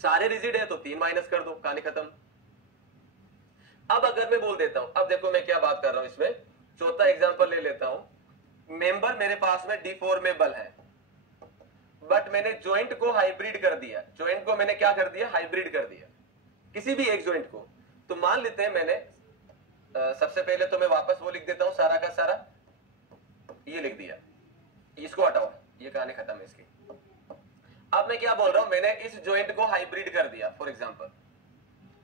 सारे रिजिड है तो 3 माइनस कर दो, कहानी खत्म। अब अगर मैं बोल देता हूं, अब देखो मैं क्या बात कर रहा हूं इसमें, चौथा एग्जांपल ले लेता हूं। मेंबर मेरे पास में डिफॉर्मेबल है, बट मैंने ज्वाइंट को हाइब्रिड कर दिया। ज्वाइंट को मैंने क्या कर दिया, हाइब्रिड कर दिया, किसी भी एक ज्वाइंट को। तो मान लेते हैं मैंने सबसे पहले तो मैं वापस वो लिख देता हूं, सारा का सारा ये लिख दिया, इसको हटाओ, ये कहानी खत्म है इसकी। अब मैं क्या बोल रहा हूं, मैंने इस ज्वाइंट को हाइब्रिड कर दिया, फॉर एग्जांपल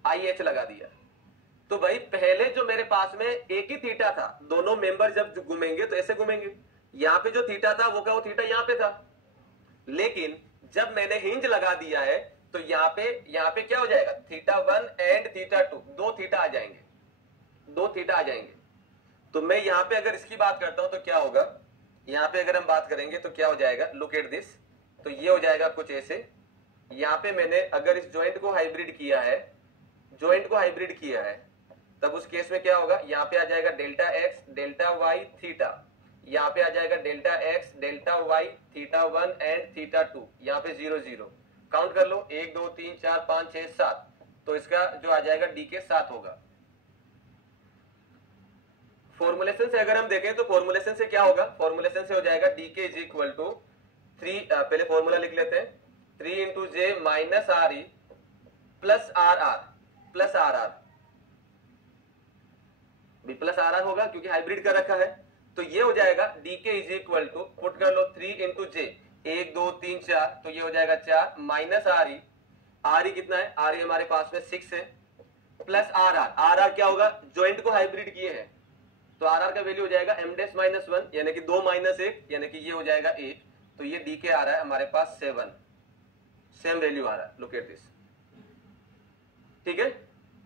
IH लगा दिया। तो भाई पहले जो मेरे पास में एक ही थीटा था, दोनों मेंबर जब घूमेंगे तो ऐसे घूमेंगे, यहां पे जो थीटा था वो थीटा यहां पे था। लेकिन जब मैंने हिंज लगा दिया है तो यहां पे क्या हो जाएगा, θ1 एंड θ2, 2 थीटा आ जाएंगे, 2 थीटा आ जाएंगे। तो मैं यहां पे अगर इसकी बात करता हूं तो क्या होगा, यहां पे अगर हम बात करेंगे तो क्या हो जाएगा, लुक एट दिस। तो ये हो जाएगा कुछ ऐसे, यहां पे मैंने अगर इस ज्वाइंट को हाइब्रिड किया है, ज्वाइंट को हाइब्रिड किया है, तब उस केस में क्या होगा, यहां पे आ जाएगा delta x delta y theta, यहां पे आ जाएगा delta x delta y θ1 and θ2, यहां पे 0 0, काउंट कर लो 1 2 3 4 5 6 7, तो इसका जो आ जाएगा डी के 7 होगा। फॉर्मुलेशन से अगर हम देखें तो फॉर्मुलेशन से क्या होगा, फॉर्मुलेशन से हो जाएगा D K is equal to 3, पहले फॉर्मूला लिख लेते हैं, 3 into J minus R E plus R R plus R R, plus R R होगा क्योंकि हाइब्रिड कर रखा है। तो ये हो जाएगा D K is equal to, put कर लो 3 इंटू जे, 1 2 3 4, तो ये हो जाएगा 4 माइनस आर ई कितना है, आर ई हमारे पास में 6 है, प्लस आर आर क्या होगा, ज्वाइंट को हाइब्रिड किए हैं तो आर आर का वैल्यू हो जाएगा एम डैश माइनस 1, यानी कि 2 माइनस 1, यानी कि ये हो जाएगा 1। तो ये डी के आ रहा है हमारे पास 7, सेम वैल्यू आ रहा है, लुक एट दिस, ठीक है।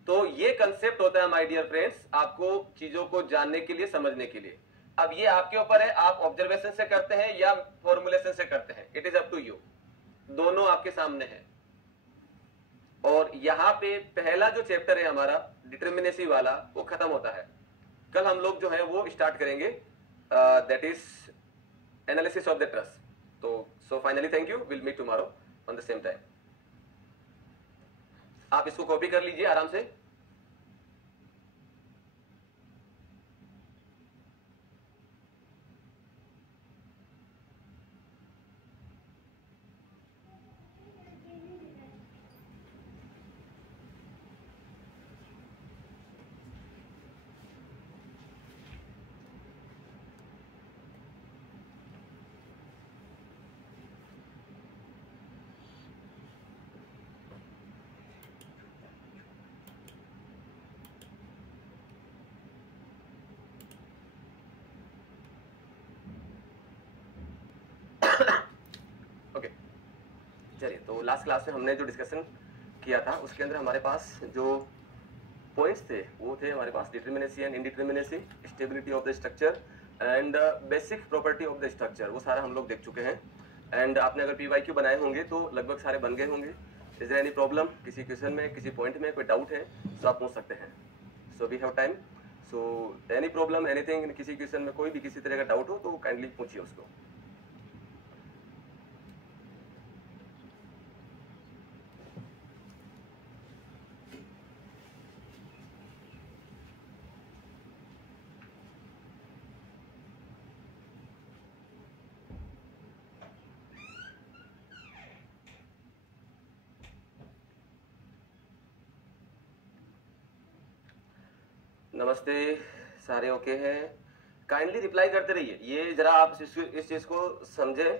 तो ये कंसेप्ट होता है माय डियर फ्रेंड्स, आपको चीजों को जानने के लिए, समझने के लिए। अब ये आपके ऊपर है, आप ऑब्जर्वेशन से करते हैं या फॉर्मुलेशन से करते हैं, it is up to you, दोनों आपके सामने है। और यहां पे पहला जो चैप्टर है हमारा डिटर्मिनेसी वाला, वो खत्म होता है। कल हम लोग जो है वो स्टार्ट करेंगे, that is analysis of the trust. तो so finally thank you, will meet tomorrow on the same time. आप इसको कॉपी कर लीजिए आराम से। चलिए, तो लास्ट क्लास में हमने जो डिस्कशन किया था उसके अंदर हमारे पास जो पॉइंट्स थे वो थे हमारे पास determinacy and indeterminacy, stability of the structure and basic property of the structure, वो सारा हम लोग देख चुके हैं। एंड आपने अगर PYQ बनाए होंगे तो लगभग सारे बन गए होंगे। इज देयर एनी प्रॉब्लम, किसी क्वेश्चन में, किसी पॉइंट में कोई डाउट है तो आप पूछ सकते हैं। So we have time, so any problem, anything, किसी क्वेश्चन में कोई भी किसी तरह का डाउट हो तो काइंडली पूछिए उसको। नमस्ते, सारे ओके हैं? काइंडली रिप्लाई करते रहिए, ये जरा आप इस चीज को समझें।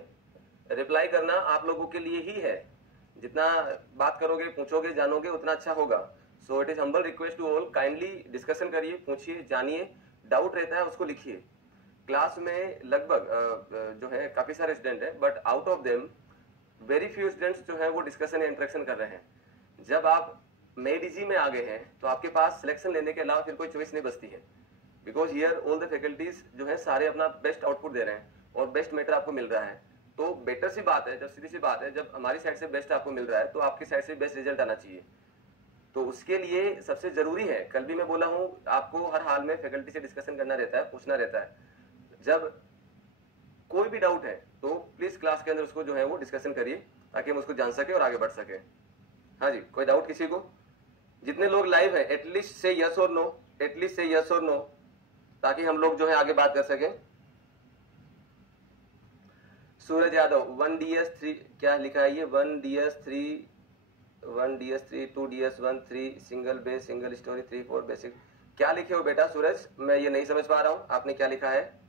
रिप्लाई करना आप लोगों के लिए ही है, जितना बात करोगे, पूछोगे, जानोगे, उतना अच्छा होगा। So it is humble request to all, kindly discussion करिए, पूछिए, जानिए, डाउट रहता है उसको लिखिए। क्लास में लगभग जो है काफी सारे स्टूडेंट हैं, but out of them very few students जो है वो डिस्कशन या इंटरेक्शन कर रहे हैं। जब आप मेड इजी में आ गए हैं तो आपके पास सिलेक्शन लेने के अलावा फिर कोई चॉइस नहीं बचती है, because here all the faculties जो है सारे अपना बेस्ट आउटपुट दे रहे हैं और बेस्ट मैटर आपको मिल रहा है। तो बेटर सी बात है, जब सीधी सी बात है, जब हमारी साइड से बेस्ट आपको मिल रहा है तो आपकी साइड से बेस्ट रिजल्ट आना चाहिए। तो उसके लिए सबसे जरूरी है, कल भी मैं बोला हूं, आपको हर हाल में फैकल्टी से डिस्कशन करना रहता है, पूछना रहता है। जब कोई भी डाउट है तो प्लीज क्लास के अंदर उसको जो है वो डिस्कशन करिए, ताकि हम उसको जान सके और आगे बढ़ सके। हाँ जी, कोई डाउट किसी को? जितने लोग लाइव हैं एटलीस्ट से यस और नो, एटलीस्ट से यस और नो, ताकि हम लोग जो है आगे बात कर सकें। सूरज यादव 1DS3 क्या लिखा है ये? 1DS3 2 DS1 3 single base single storey 3 4 basic, क्या लिखे हो बेटा सूरज? मैं ये नहीं समझ पा रहा हूं, आपने क्या लिखा है?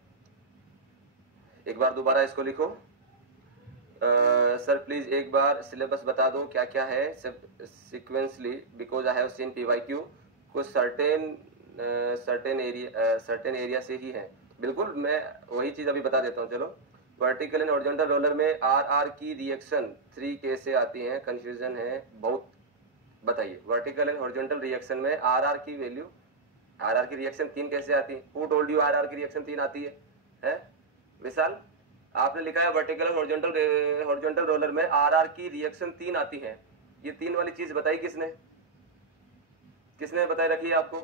एक बार दोबारा इसको लिखो। सर प्लीज एक बार सिलेबस बता दो क्या क्या है sequentially, because I have seen PYQ, कुछ सर्टेन एरिया से ही है। बिल्कुल, मैं वही चीज अभी बता देता हूँ। चलो, वर्टिकल एंड हॉरिजॉन्टल रोलर में RR की रिएक्शन 3 कैसे आती है? कंफ्यूजन है बहुत, बताइए। वर्टिकल एंड हॉरिजॉन्टल रिएक्शन में RR की वैल्यू, RR की रिएक्शन 3 कैसे आती है? हु टोल्ड यू RR की रिएक्शन 3 आती है? विशाल, आपने लिखा है वर्टिकल हॉरिजॉन्टल रोलर में RR की रिएक्शन 3 आती है। ये 3 वाली चीज बताई किसने? किसने बताई रखी है आपको?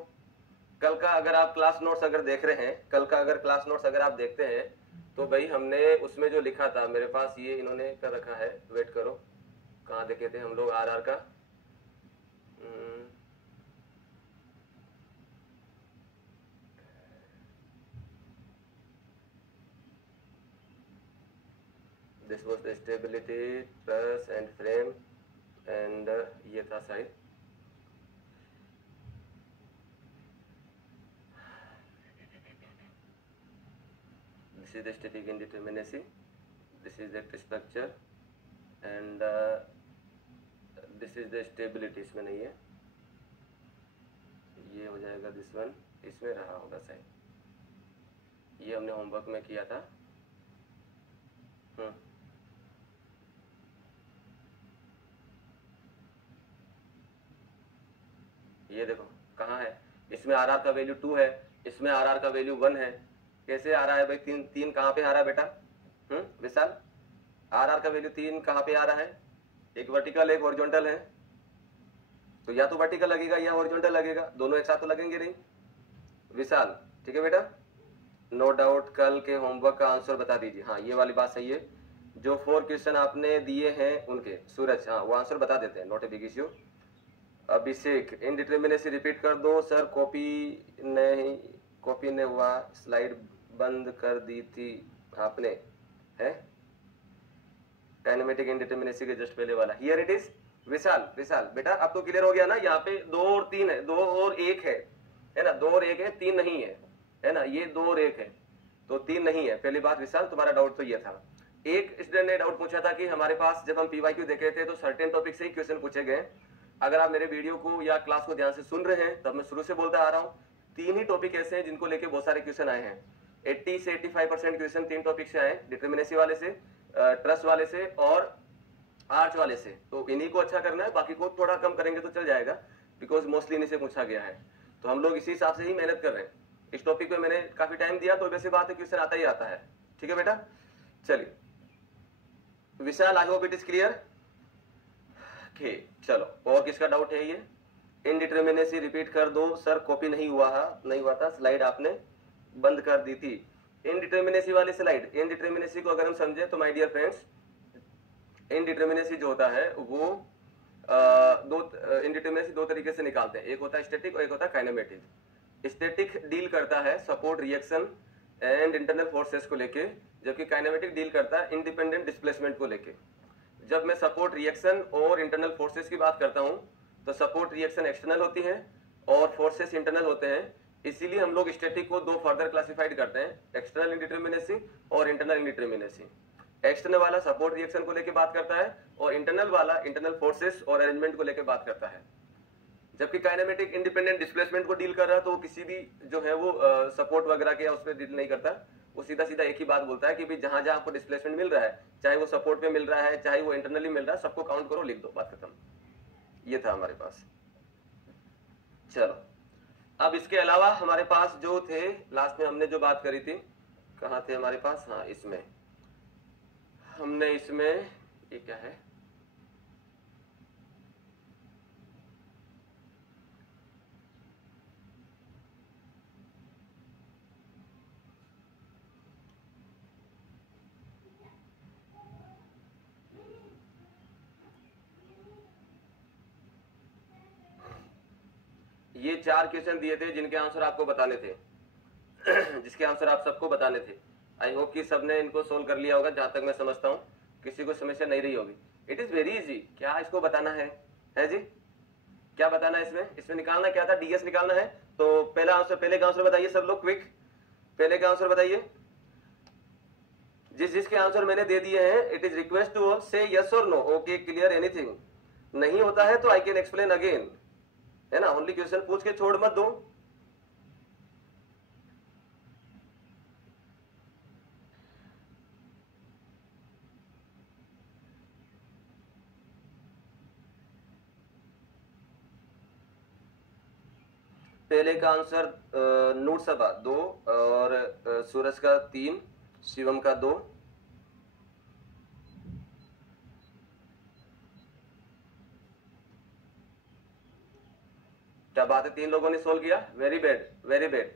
कल का अगर आप क्लास नोट्स अगर देख रहे हैं, कल का अगर क्लास नोट्स अगर आप देखते हैं तो भाई हमने उसमें जो लिखा था, मेरे पास ये इन्होंने कर रखा है, वेट करो, कहाँ देखे थे हम लोग RR का? This was the stability truss and frame and ये था side. This is the static indeterminacy, this is the structure and this is the stability। इसमें नहीं है, ये हो जाएगा this one, इसमें रहा होगा शायद, ये हमने होमवर्क में किया था। ये देखो कहाँ है, इसमें RR का वैल्यू 2 है, इसमें RR का वैल्यू 1 है। कैसे आ रहा है भाई? 3 कहाँ पे आ रहा है बेटा? विशाल, RR का वैल्यू 3 कहाँ पे आ रहा है? एक वर्टिकल एक हॉरिजॉन्टल है, तो या तो वर्टिकल लगेगा या हॉरिजॉन्टल लगेगा, दोनों एक साथ तो लगेंगे नहीं। विशाल ठीक है बेटा, नो डाउट। कल के होमवर्क का आंसर बता दीजिए। हाँ, ये वाली बात सही है, जो 4 क्वेश्चन आपने दिए हैं उनके, सूरज हाँ वो आंसर बता देते हैं, not a big issue. Abhishek, indeterminacy repeat कर दो सर, कॉपी नहीं हुआ, स्लाइड बंद कर दी थी आपने, है? काइनेमेटिक इनडिटर्मिनेसी के जस्ट पहले वाला, हियर इट इज। विशाल बेटा अब तो क्लियर हो गया ना? यहाँ पे 2 और 3 है, 2 और 1 है ना? 2 और 1 है, 3 नहीं है ना? ये 2 और 1 है तो 3 नहीं है। पहली बात विशाल, तुम्हारा डाउट तो ये था। एक स्टूडेंट ने डाउट पूछा था कि हमारे पास जब हम PYQ देखे थे तो सर्टेन टॉपिक से ही क्वेश्चन पूछे गए। अगर आप मेरे वीडियो को या क्लास को ध्यान से सुन रहे हैं, तब मैं शुरू से बोलता आ रहा हूँ, 3 ही टॉपिक ऐसे हैं जिनको लेके बहुत सारे क्वेश्चन आए हैं। 80 से 85% क्वेश्चन 3 टॉपिक से आए, डिटर्मिनेसी वाले से, ट्रस्ट वाले से और आर्च वाले से। तो इन्हीं को अच्छा करना है, बाकी को थोड़ा कम करेंगे तो चल जाएगा, बिकॉज मोस्टली इन्हीं से पूछा गया है। तो हम लोग इसी हिसाब से ही मेहनत कर रहे हैं। इस टॉपिक पे मैंने काफी टाइम दिया, तो वैसे बात है क्वेश्चन आता ही आता है। ठीक है बेटा, चलिए Vishal, I hope it is clear. ठीक, चलो, और किसका डाउट है? ये इनडिटर्मिनेसी रिपीट कर दो सर, कॉपी नहीं हुआ था, स्लाइड आपने बंद कर दी थी। इनडिटर्मिनेसी वाली स्लाइड, इनडिटर्मिनेसी को अगर हम समझे तो माय डियर फ्रेंड्स, इनडिटर्मिनेसी जो होता है वो इनडिटर्मिनेसी 2 तरीके से निकालते हैं, एक होता है स्टैटिक और एक होता है काइनेमेटिक। स्टैटिक डील करता है support reaction and internal forces को लेके, जबकि काइनेमेटिक डील करता है इंडिपेंडेंट डिस्प्लेसमेंट को लेके। जब मैं सपोर्ट रिएक्शन और इंटरनल फोर्सेस की बात करता हूं तो सपोर्ट रिएक्शन एक्सटर्नल होती है और फोर्सेस इंटरनल होते हैं। इसीलिए हम लोग स्टैटिक को दो फर्दर क्लासिफाइड करते हैं, एक्सटर्नल इंडिटरमिनेसी और इंटरनल इंडिटरमिनेसी। एक्सटर्नल वाला सपोर्ट रिएक्शन को लेकर बात करता है और इंटरनल वाला इंटरनल फोर्सेस और अरेंजमेंट को लेकर बात करता है। जबकि काइनेमेटिक इंडिपेंडेंट डिस्प्लेसमेंट को डील कर रहा है तो वो किसी भी जो है वो सपोर्ट वगैरह के उस पर डील नहीं करता, वो सीधा सीधा एक ही बात बोलता है कि भाई जहां जहां आपको डिस्प्लेसमेंट मिल रहा है, चाहे वो सपोर्ट पे मिल रहा है चाहे वो इंटरनली मिल रहा है, सबको काउंट करो, लिख दो, बात खत्म। ये था हमारे पास। चलो अब इसके अलावा हमारे पास जो थे लास्ट में हमने जो बात करी थी, कहाँ थे हमारे पास, हाँ इसमें हमने इसमें ये क्या है, ये 4 क्वेश्चन दिए थे जिनके आंसर आपको बताने थे जिसके आंसर आप सबको बताने थे। आई होप कि सबने इनको सोल्व कर लिया होगा, जहां तक मैं समझता हूँ किसी को समस्या नहीं रही होगी। It is very easy. क्या इसको बताना है जी, क्या बताना है इसमें? इसमें निकालना क्या था, डीएस निकालना है। तो पहला आंसर, पहले का आंसर बताइए सब लोग, क्विक पहले का आंसर बताइए। जिसके आंसर मैंने दे दिए हैं, इट इज रिक्वेस्ट टू से यस और नो, ओके क्लियर एनीथिंग। नहीं होता है तो आई कैन एक्सप्लेन अगेन, है ना, ओनली क्वेश्चन पूछ के छोड़ मत दो। पहले का आंसर नूट सभा 2 और सूरज का 3, शिवम का 2। क्या बात है, 3 लोगों ने सोल्व किया, वेरी बैड वेरी बैड।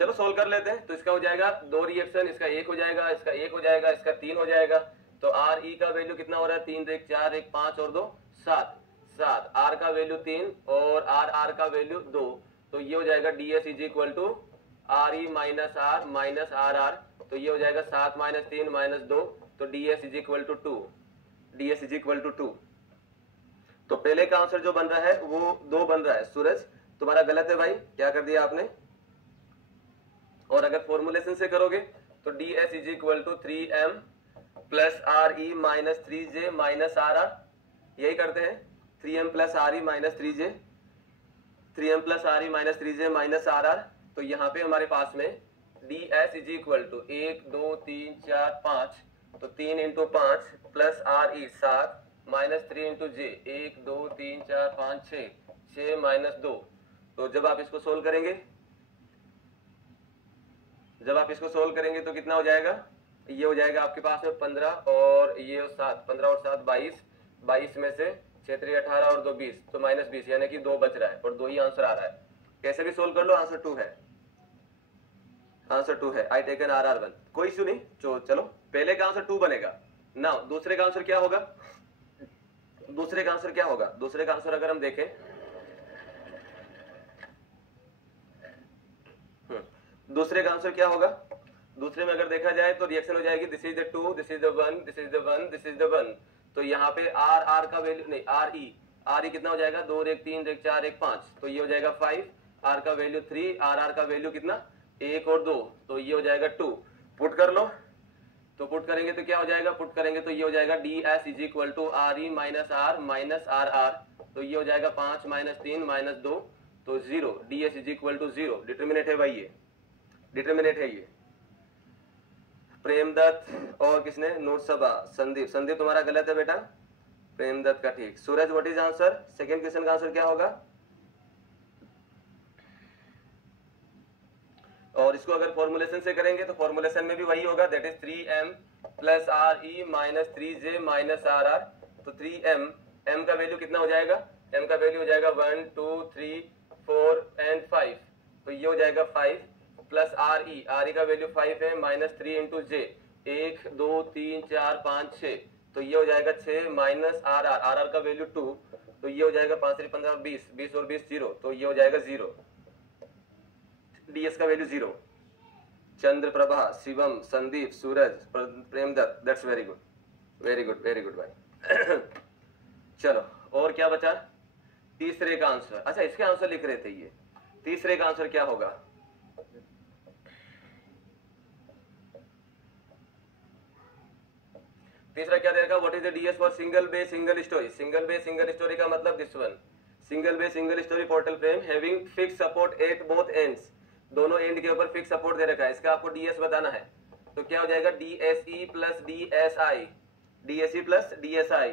चलो सोल्व कर लेते हैं। तो इसका हो जाएगा 2 रिएक्शन, इसका 1 हो जाएगा, इसका 1 हो जाएगा, इसका 3 हो जाएगा। तो आर ई का वैल्यू कितना हो रहा है, 3 1 4 1 5 और 2 7 7। आर का वैल्यू 3 और आर का वैल्यू 2। तो ये हो जाएगा ds is equal to R E minus R R. तो ये हो जाएगा 7 - 3 - 2। तो ds is equal to 2, ds is equal to 2। तो पहले का आंसर जो बन रहा है वो 2 बन रहा है। सूरज तुम्हारा गलत है भाई, क्या कर दिया आपने। और अगर फॉर्मुलेशन से करोगे तो ds is equal to 3m plus R E minus 3j minus R R, यही करते हैं। 3m plus R E minus 3j, 3m plus R E minus 3j minus R R. तो यहाँ पे हमारे पास में ds इज इक्वल टू 1 2 3 4 5। तो 3 into 5 plus R E 7 minus 3 into J 1 2 3 4 5 6 6 minus 2। तो जब आप इसको सोल्व करेंगे, तो कितना हो जाएगा, ये हो जाएगा आपके पास में 15 और ये 7, 15 और 7 22, 22 में से 6 3 18 और 2 20, तो माइनस 20, यानी कि 2 बच रहा है और 2 ही आंसर आ रहा है। कैसे भी सोल्व कर लो, आंसर 2 है, आंसर 2 है। आई टेकन RR1, कोई इशू नहीं। तो चलो पहले का आंसर 2 बनेगा ना। दूसरे का आंसर क्या होगा, दूसरे का आंसर क्या होगा, दूसरे का आंसर अगर हम देखें, दूसरे का आंसर क्या होगा, दूसरे में अगर देखा जाए तो रिएक्शन हो जाएगी this is the 2, this is the 1, this is the 1, this is the 1। तो यहाँ पे आर का वैल्यू नहीं, आर ई कितना हो जाएगा, 2 1 3 1 4 1 5। तो ये हो जाएगा 5। आर का वैल्यू 3, आर का वैल्यू कितना 1 और 2, तो ये हो जाएगा 2। पुट कर लो, तो पुट करेंगे तो क्या हो जाएगा, पुट करेंगे तो ये हो जाएगा ds is equal to R E minus R R. तो ये हो जाएगा 5 - 3 - 2, तो 0। ds is equal to 0। Determinate है भाई, ये डिटर्मिनेट है ये। प्रेमदत्त और किसने, नोट सभा, संदीप तुम्हारा गलत है बेटा, प्रेमदत्त का ठीक। Suraj what is answer, second question का आंसर क्या होगा। और इसको अगर फॉर्मुलेशन से करेंगे तो फॉर्मुलेशन में भी वही होगा, that is 3m plus R E minus 3j minus R R. तो 3m, m का वैल्यू कितना हो जाएगा, m का वैल्यू हो जाएगा 1 2 3 4 एंड 5। तो ये हो जाएगा 5 प्लस आर ई का वैल्यू 5 है, माइनस 3 इंटू जे 1 2 3 4 5 6। तो ये हो जाएगा 6 माइनस आर का वैल्यू 2। तो ये हो जाएगा 5 3 15 20, 20 और 20 0। तो ये हो जाएगा 0, ds का value 0। Chandra Prabha, Shivam, Sandeep, Suraj, Premdutt, that's very good, very good, very good भाई। चलो और क्या बचा, तीसरे का आंसर। अच्छा इसके आंसर लिख रहे थे ये, तीसरे का आंसर क्या होगा? तीसरा क्या देगा? What is the DS for single bay single storey? Single bay single storey का मतलब this one, single bay single storey portal frame having fix support at both ends, दोनों एंड के ऊपर फिक्स सपोर्ट दे रखा है। इसका आपको डीएस बताना है, तो क्या हो जाएगा? DSE plus DSI, DSE plus DSI,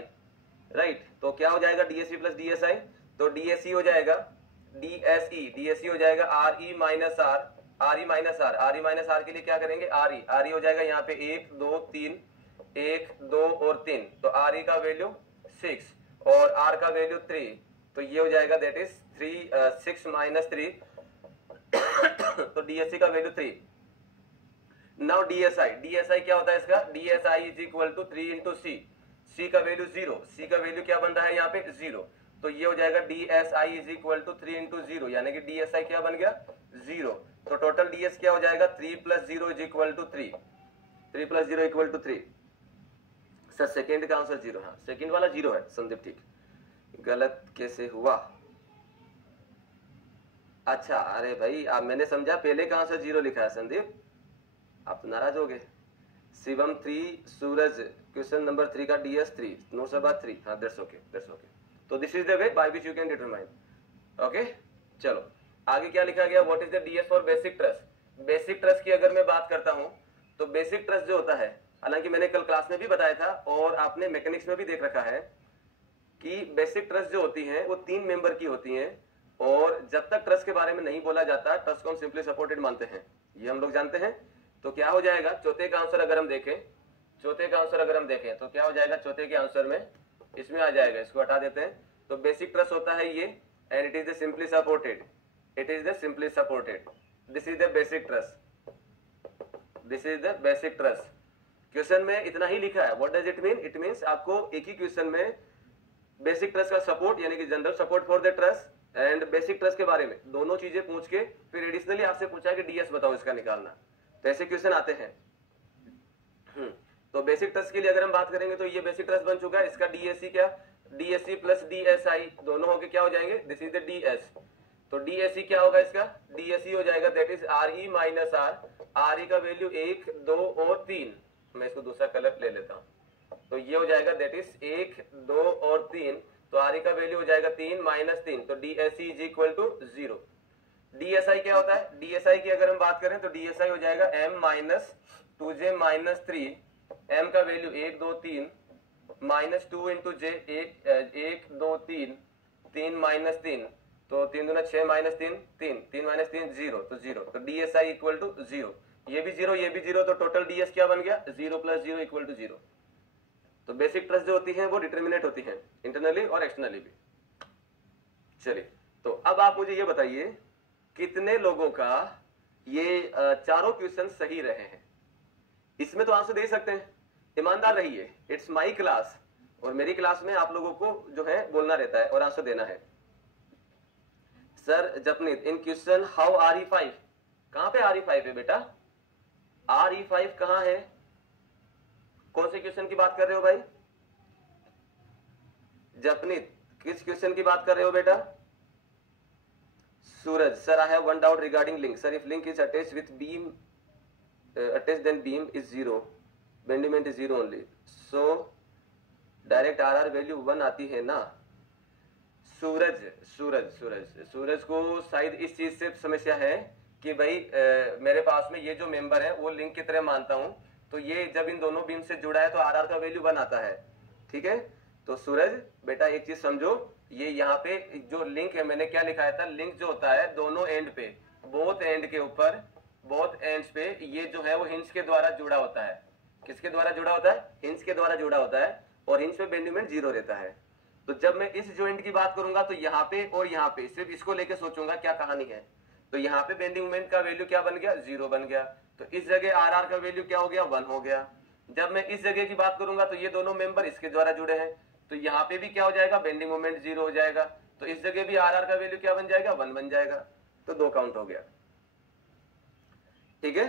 right. तो क्या हो जाएगा डीएसई प्लस डीएसआई? तो डीएसई हो जाएगा डीएसई, डीएसई हो जाएगा R E minus R, R E minus R, R E minus R के लिए क्या करेंगे? आर ई, आर ई हो जाएगा यहाँ पे 1 2 3, 1 2 और 3, तो आर ई का वैल्यू 6 और आर का वैल्यू 3, तो ये हो जाएगा दैट इज 3 6 माइनस 3 तो डीएससी का वैल्यू 3। नाउ डीएसआई, डीएसआई क्या होता है इसका? DSI is equal to 3 into C, C का वैल्यू 0, सी का वैल्यू क्या बन रहा है यहाँ पे? 0, तो ये हो जाएगा DSI is equal to 3 into 0, यानी कि डीएसआई क्या बन गया? 0। तो टोटल डीएस क्या हो जाएगा? 3 plus 0 is equal to 3, 3 plus 0 equal to 3। Sir second का आंसर 0, हाँ सेकेंड वाला 0 है संदीप, ठीक। गलत कैसे हुआ? अच्छा, अरे भाई आप, मैंने समझा पहले का आंसर 0 लिखा है संदीप, आप नाराज हो गए। शिवम 3, सूरज क्वेश्चन नंबर 3 का डीएस 3, नोट्स अबाउट 3, हाँ दैट्स ओके, दैट्स ओके। तो this is the way by which you can determine, okay. चलो आगे क्या लिखा गया? What is the DS for basic trust? Basic trust की अगर मैं बात करता हूं तो बेसिक ट्रस्ट जो होता है, हालांकि मैंने कल क्लास में भी बताया था और आपने मैकेनिक्स में भी देख रखा है कि बेसिक ट्रस्ट जो होती है वो 3 मेंबर की होती हैं, और जब तक ट्रस्ट के बारे में नहीं बोला जाता ट्रस्ट को हम सिंपली सपोर्टेड मानते हैं, ये हम लोग जानते हैं। तो क्या हो जाएगा चौथे का आंसर अगर हम देखें, चौथे का आंसर अगर हम देखें तो क्या हो जाएगा? चौथे के आंसर में इसमें आ जाएगा, इसको हटा देते हैं। तो बेसिक ट्रस्ट होता है ये, and it is the simply supported, it is the simply supported, this is the basic trust, this is the basic trust. Question में इतना ही लिखा है। What does it mean? It means आपको एक ही क्वेश्चन में बेसिक ट्रस्ट का सपोर्ट यानी कि general support for the trust and basic trust के बारे में दोनों चीजें पूछ के फिर एडिशनली आपसे पूछा कि डीएस बताओ इसका निकालना, तो ऐसे क्वेश्चन आते हैं। तो बेसिक ट्रस्ट के लिए अगर हम बात करेंगे तो ये बेसिक ट्रस्ट बन चुका है, इसका डीएससी क्या? डीएससी प्लस डीएसआई दोनों होके क्या हो जाएंगे? This is the DS. तो डीएससी क्या होगा इसका? डीएससी हो जाएगा that is R E minus R, R E का वैल्यू 1 2 और 3, मैं इसको दूसरा कलर ले लेता हूं, तो ये हो जाएगा दैट इज 1 2 और 3, तो आर ई का वैल्यू हो जाएगा 3 माइनस 3, तो DSC is equal to 0। DSI क्या होता है? डीएसआई की अगर हम बात करें तो डीएसआई हो जाएगा m minus 2j minus 3, m का value 1 2 3 minus 2 into J 1 2 3, 3 minus 3, तो 3 दूना 6 माइनस 3 3, 3 माइनस 3 0, तो 0, तो डीएसआई इक्वल टू 0, ये भी 0 ये भी 0, तो टोटल डीएस क्या बन गया? 0 प्लस 0 इक्वल टू 0। तो बेसिक ट्रस्ट जो होती है वो डिटर्मिनेट होती है इंटरनली और एक्सटर्नली भी। चलिए, तो अब आप मुझे ये बताइए कितने लोगों का ये चारों क्वेश्चन सही रहे हैं? इसमें तो आंसर दे सकते हैं, ईमानदार रहिए, इट्स माई क्लास, और मेरी क्लास में आप लोगों को जो है बोलना रहता है और आंसर देना है। Sir Japneet in question how R E 5, कहां पे आर ई 5 है बेटा? आर ई 5 कहां है? कौन से क्वेश्चन की बात कर रहे हो भाई? जपनीत किस क्वेश्चन की बात कर रहे हो बेटा? Suraj sir I have one doubt regarding link, sir if link is attached with beam attached then beam is 0, bending moment is 0 only, so direct R value 1 आती है ना? सूरज सूरज सूरज सूरज को शायद इस चीज से समस्या है कि भाई मेरे पास में ये जो मेंबर है वो लिंक की तरह मानता हूं, तो ये जब इन दोनों बीम से जुड़ा है तो आर का वैल्यू 1 आता है, ठीक है। तो सूरज बेटा एक चीज समझो, ये यहाँ पे जो लिंक है मैंने क्या लिखाया था? लिंक जो होता है दोनों एंड पे, बोथ एंड के ऊपर, बोथ एंड्स पे ये जो है वो हिंज के द्वारा जुड़ा होता है। किसके द्वारा जुड़ा होता है? हिंज के द्वारा जुड़ा होता है, और हिंज पे बेंडिंगमेंट 0 रहता है। तो जब मैं इस जॉइंट की बात करूंगा तो यहाँ पे और यहाँ पे सिर्फ इसको लेके सोचूंगा क्या कहानी है, तो यहाँ पे बेंडिंग मोमेंट का वैल्यू क्या बन गया? 0 बन गया, तो इस जगह आर का वैल्यू क्या हो गया? 1 हो गया। जब मैं इस जगह की बात करूंगा तो ये दोनों मेंबर इसके द्वारा जुड़े हैं, तो यहाँ पे भी क्या हो जाएगा? बेंडिंग मोमेंट 0 हो जाएगा, तो इस जगह भी आर का वैल्यू क्या बन जाएगा? 1 बन जाएगा, तो 2 काउंट हो गया, ठीक है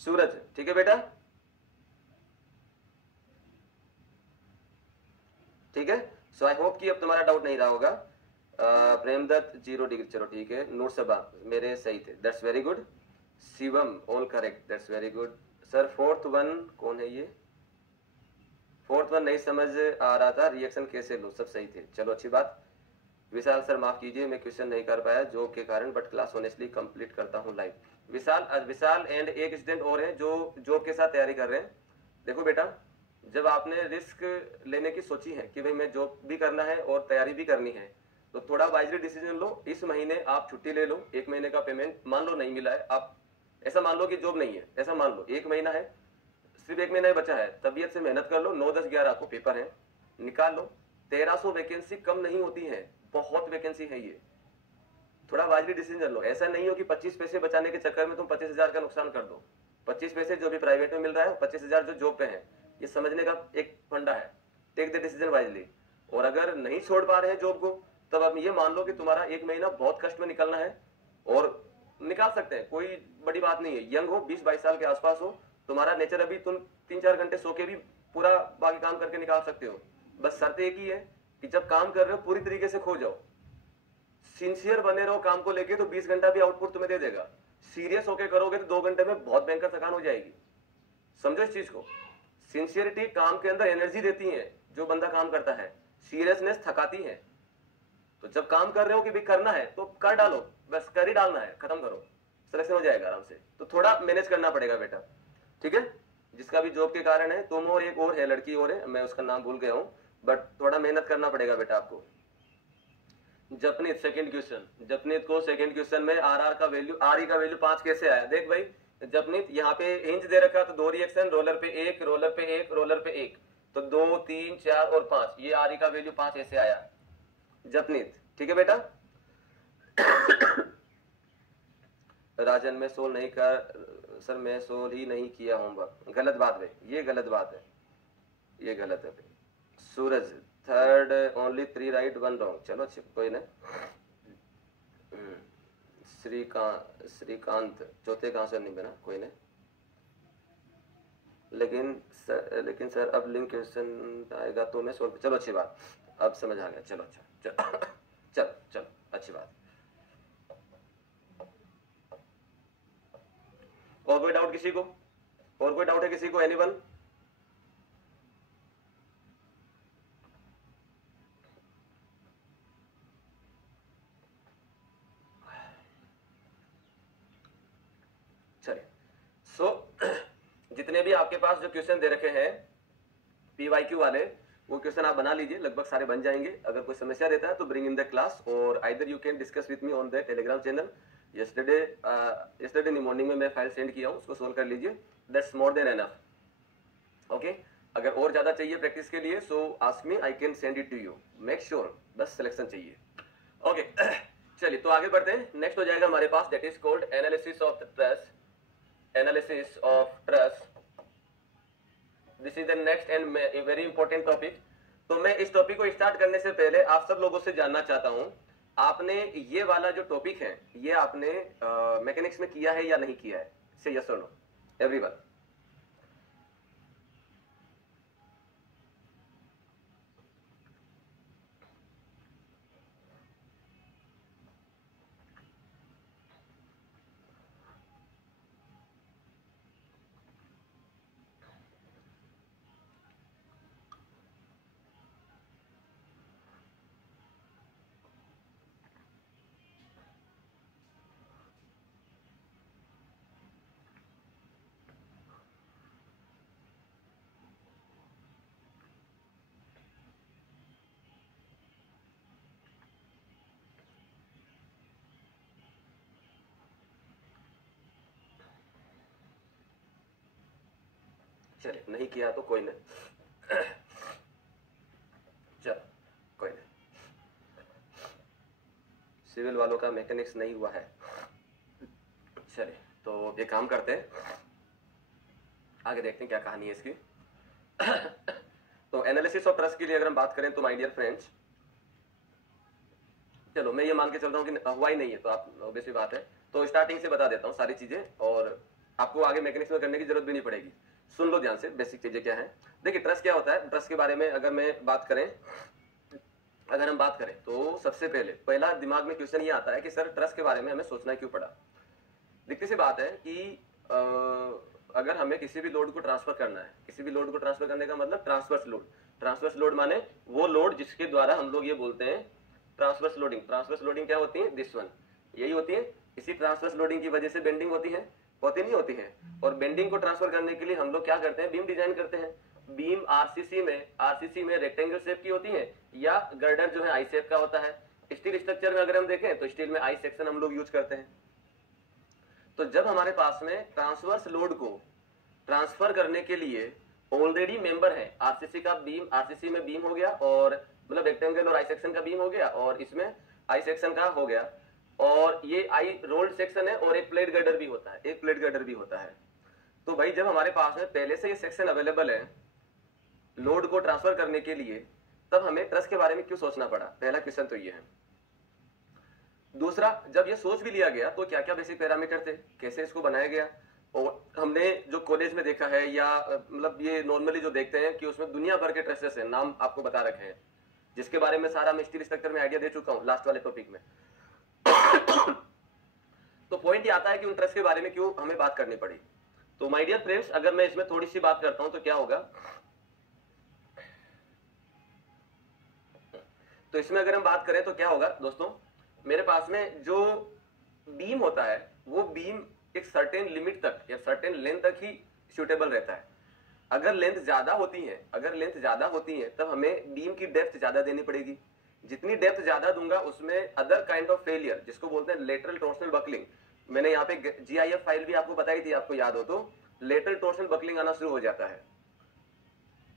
सूरज, ठीक है बेटा, ठीक है। सो आई होप कि अब तुम्हारा डाउट नहीं रहा होगा। प्रेमदत्त 0 डिग्री, चलो ठीक है। नूर सबा मेरे सही थे, that's very good. Shivam all correct, that's very good sir. Fourth one कौन है ये? फोर्थ वन नहीं समझ आ रहा था, रिएक्शन कैसे लूं, सब सही थे, चलो अच्छी बात। विशाल सर माफ कीजिए मैं क्वेश्चन नहीं कर पाया जॉब के कारण, बट क्लास ऑनेस्टली कंप्लीट करता हूं लाइव। विशाल एंड एक स्टूडेंट और हैं जो जॉब के साथ तैयारी कर रहे हैं। देखो बेटा, जब आपने रिस्क लेने की सोची है कि भाई मैं जॉब भी करना है और तैयारी भी करनी है, तो थोड़ा वाइजली डिसीजन लो। इस महीने आप छुट्टी ले लो, 1 महीने का पेमेंट मान लो नहीं मिला है, आप ऐसा मान लो कि जॉब नहीं है, ऐसा मान लो 1 महीना है, सिर्फ 1 महीना ही बचा है, तबीयत से मेहनत कर लो। 9, 10, 11 को पेपर है, निकाल लो। 1300 वैकेंसी कम नहीं होती है, बहुत वैकेंसी है ये। थोड़ा वाजिबी डिसीजन लो, ऐसा नहीं हो कि 25 पैसे बचाने के चक्कर में तुम 25,000 का नुकसान कर दो। 25 पैसे जो भी प्राइवेट में मिल रहा है, 25,000 जो जॉब पे है, ये समझने का एक फंडा है। Take the decision wisely. और अगर नहीं छोड़ पा रहे हैं जॉब को, तब आप ये मान लो कि तुम्हारा 1 महीना बहुत कष्ट में निकलना है, और निकाल सकते हैं, कोई बड़ी बात नहीं है। यंग हो, 20-22 साल के आसपास हो, तुम्हारा नेचर अभी, तुम 3-4 घंटे सो के भी पूरा बाकी काम करके निकाल सकते हो। बस शर्त एक ही है कि जब काम कर रहे हो पूरी तरीके से खो जाओ, सिंसियर बने रहो काम को लेके, तो 20 घंटा भी आउटपुट तुम्हें दे देगा। सीरियस होके करोगे तो 2 घंटे में बहुत भयंकर थकान हो जाएगी। समझो इस चीज को। सिंसियरिटी काम के अंदर एनर्जी देती है, जो बंदा काम करता है। सीरियसनेस थकाती है। तो जब काम कर रहे हो कि भी करना है तो कर डालो, बस कर ही डालना है, खत्म करो, सिलेक्शन हो जाएगा आराम से। तो थोड़ा मैनेज करना पड़ेगा बेटा, ठीक है। जिसका भी जॉब के कारण है, तुम और एक और है, लड़की और है, मैं उसका नाम भूल गया हूं, बट थोड़ा मेहनत करना पड़ेगा बेटा आपको। जपनीत सेकंड क्वेश्चन, जपनीत को सेकंड क्वेश्चन में आर का वैल्यू, आर का वैल्यू 5 कैसे आया? देख भाई जपनीत, यहाँ पे हिंज दे रखा, तो 2 रिएक्शन, रोलर पे 1, रोलर पे 1, रोलर पे 1, तो 2, 3, 4 और 5, ये आर का वैल्यू 5 ऐसे आया जपनीत, ठीक है बेटा। राजन में सोल्व नहीं कर सर, मैं सोल्व ही नहीं किया होमवर्क, गलत बात है, ये गलत बात है, ये गलत है। सूरज थर्ड ओनली 3 राइट 1 रॉन्ग, चलो कोई ना। श्रीकांत चौथे कहां से नहीं बना, कोई नहीं। लेकिन सर अब लिंक क्वेश्चन आएगा तो मैं सोल्व, चलो अच्छी बात, अब समझ आ गया, चलो अच्छा चलो चलो अच्छी बात। और कोई डाउट किसी को? और कोई डाउट है किसी को? एनीवन? चलिए, जितने भी आपके पास जो क्वेश्चन दे रखे हैं पीवाईक्यू वाले, वो क्वेश्चन आप बना लीजिए, लगभग सारे बन जाएंगे। अगर कोई समस्या रहता है तो ब्रिंग इन द क्लास, और either you can discuss with me on the Telegram channel. Yesterday in morning में मैं फाइल सेंड किया हूँ, उसको सोल्व कर लीजिए, that's more than enough, okay. अगर और ज्यादा चाहिए प्रैक्टिस के लिए, so ask me, I can send it to you, make sure बस सिलेक्शन चाहिए, ओके। चलिए तो आगे बढ़ते हैं। नेक्स्ट हो जाएगा हमारे पास, that is called analysis of trust, analysis of trust. This is the next and very important topic. तो मैं इस टॉपिक को स्टार्ट करने से पहले आप सब लोगों से जानना चाहता हूं, आपने ये वाला जो टॉपिक है, ये आपने मैकेनिक्स में किया है या नहीं किया है? से यस और नो एवरीवन। चलिए, नहीं किया तो कोई नहीं, चलो कोई नहीं। सिविल वालों का मैकेनिक्स नहीं हुआ है। चलिए तो ये काम करते हैं, आगे देखते हैं क्या कहानी है इसकी। तो एनालिसिस ऑफ ट्रस्ट के लिए अगर हम बात करें तो माय डियर फ्रेंड्स, चलो मैं ये मान के चल रहा हूँ कि हुआ ही नहीं है, तो आप ऑब्वियसली बात है, तो स्टार्टिंग से बता देता हूँ सारी चीजें, और आपको आगे मैकेनिक्स में करने की जरूरत भी नहीं पड़ेगी। सुन लो ध्यान से, बेसिक चीजें क्या है। देखिए ट्रस्ट क्या होता है, ट्रस्ट के बारे में अगर मैं बात करें, अगर हम बात करें तो सबसे पहला दिमाग में क्वेश्चन ये आता है कि सर ट्रस के बारे में हमें सोचना क्यों पड़ा। दिखती सी बात है कि अगर हमें किसी भी लोड को ट्रांसफर करना है, किसी भी लोड को ट्रांसफर करने का मतलब ट्रांसवर्स लोड। ट्रांसवर्स लोड माने वो लोड जिसके द्वारा हम लोग ये बोलते हैं ट्रांसवर्स लोडिंग। ट्रांसवर्स लोडिंग क्या होती है? दिस वन, यही होती है। इसी ट्रांसवर्स लोडिंग की वजह से बेंडिंग होती है, होती नहीं होती है। और बेंडिंग को ट्रांसफर करने के लिए हम लोग क्या करते हैं? बीम डिजाइन करते हैं। बीम आरसीसी में रेक्टेंगल शेप की होती है या गर्डर जो है आई शेप का होता है। स्टील स्ट्रक्चर में अगर हम देखें तो स्टील में आई सेक्शन हम लोग यूज करते हैं। तो जब हमारे पास में ट्रांसवर्स लोड को ट्रांसफर करने के लिए ऑलरेडी मेंबर है, आरसीसी का बीम, आरसीसी में बीम हो गया और मतलब रेक्टेंगल और आई सेक्शन का बीम हो गया और इसमें आई सेक्शन का हो गया और ये आई रोल्ड सेक्शन है और एक प्लेट गर्डर भी होता है, एक प्लेट गर्डर भी होता है। तो भाई जब हमारे पास में पहले से ये सेक्शन अवेलेबल है लोड को ट्रांसफर करने के लिए, तब हमें ट्रस के बारे में क्यों सोचना पड़ा? पहला क्वेश्चन तो ये है। दूसरा, जब ये सोच भी लिया गया तो क्या क्या बेसिक पैरामीटर थे, कैसे इसको बनाया गया? और हमने जो कॉलेज में देखा है या मतलब ये नॉर्मली जो देखते हैं कि उसमें दुनिया भर के ट्रसेस हैं, नाम आपको बता रखे हैं, जिसके बारे में सारा मैं स्टील स्ट्रक्चर में आइडिया दे चुका हूं लास्ट वाले टॉपिक में। तो पॉइंट ये आता है कि उन ट्रस के बारे में क्यों हमें बात करनी पड़ी। तो माय डियर फ्रेंड्स, अगर मैं इसमें थोड़ी सी बात करता हूं तो क्या होगा, तो इसमें अगर हम बात करें तो क्या होगा दोस्तों, मेरे पास में जो बीम होता है वो बीम एक सर्टेन लिमिट तक या सर्टेन लेंथ तक ही सूटेबल रहता है। अगर लेंथ ज्यादा होती है तब हमें बीम की डेप्थ ज्यादा देनी पड़ेगी। जितनी डेप्थ ज्यादा दूंगा उसमें अदर काइंड ऑफ फेलियर, जिसको बोलते हैं लेटरल टॉर्सनल बकलिंग, मैंने यहाँ पे जीआईएफ फाइल भी आपको बताई थी, आपको याद हो तो, लेटरल टॉर्सनल बकलिंग आना शुरू हो जाता है।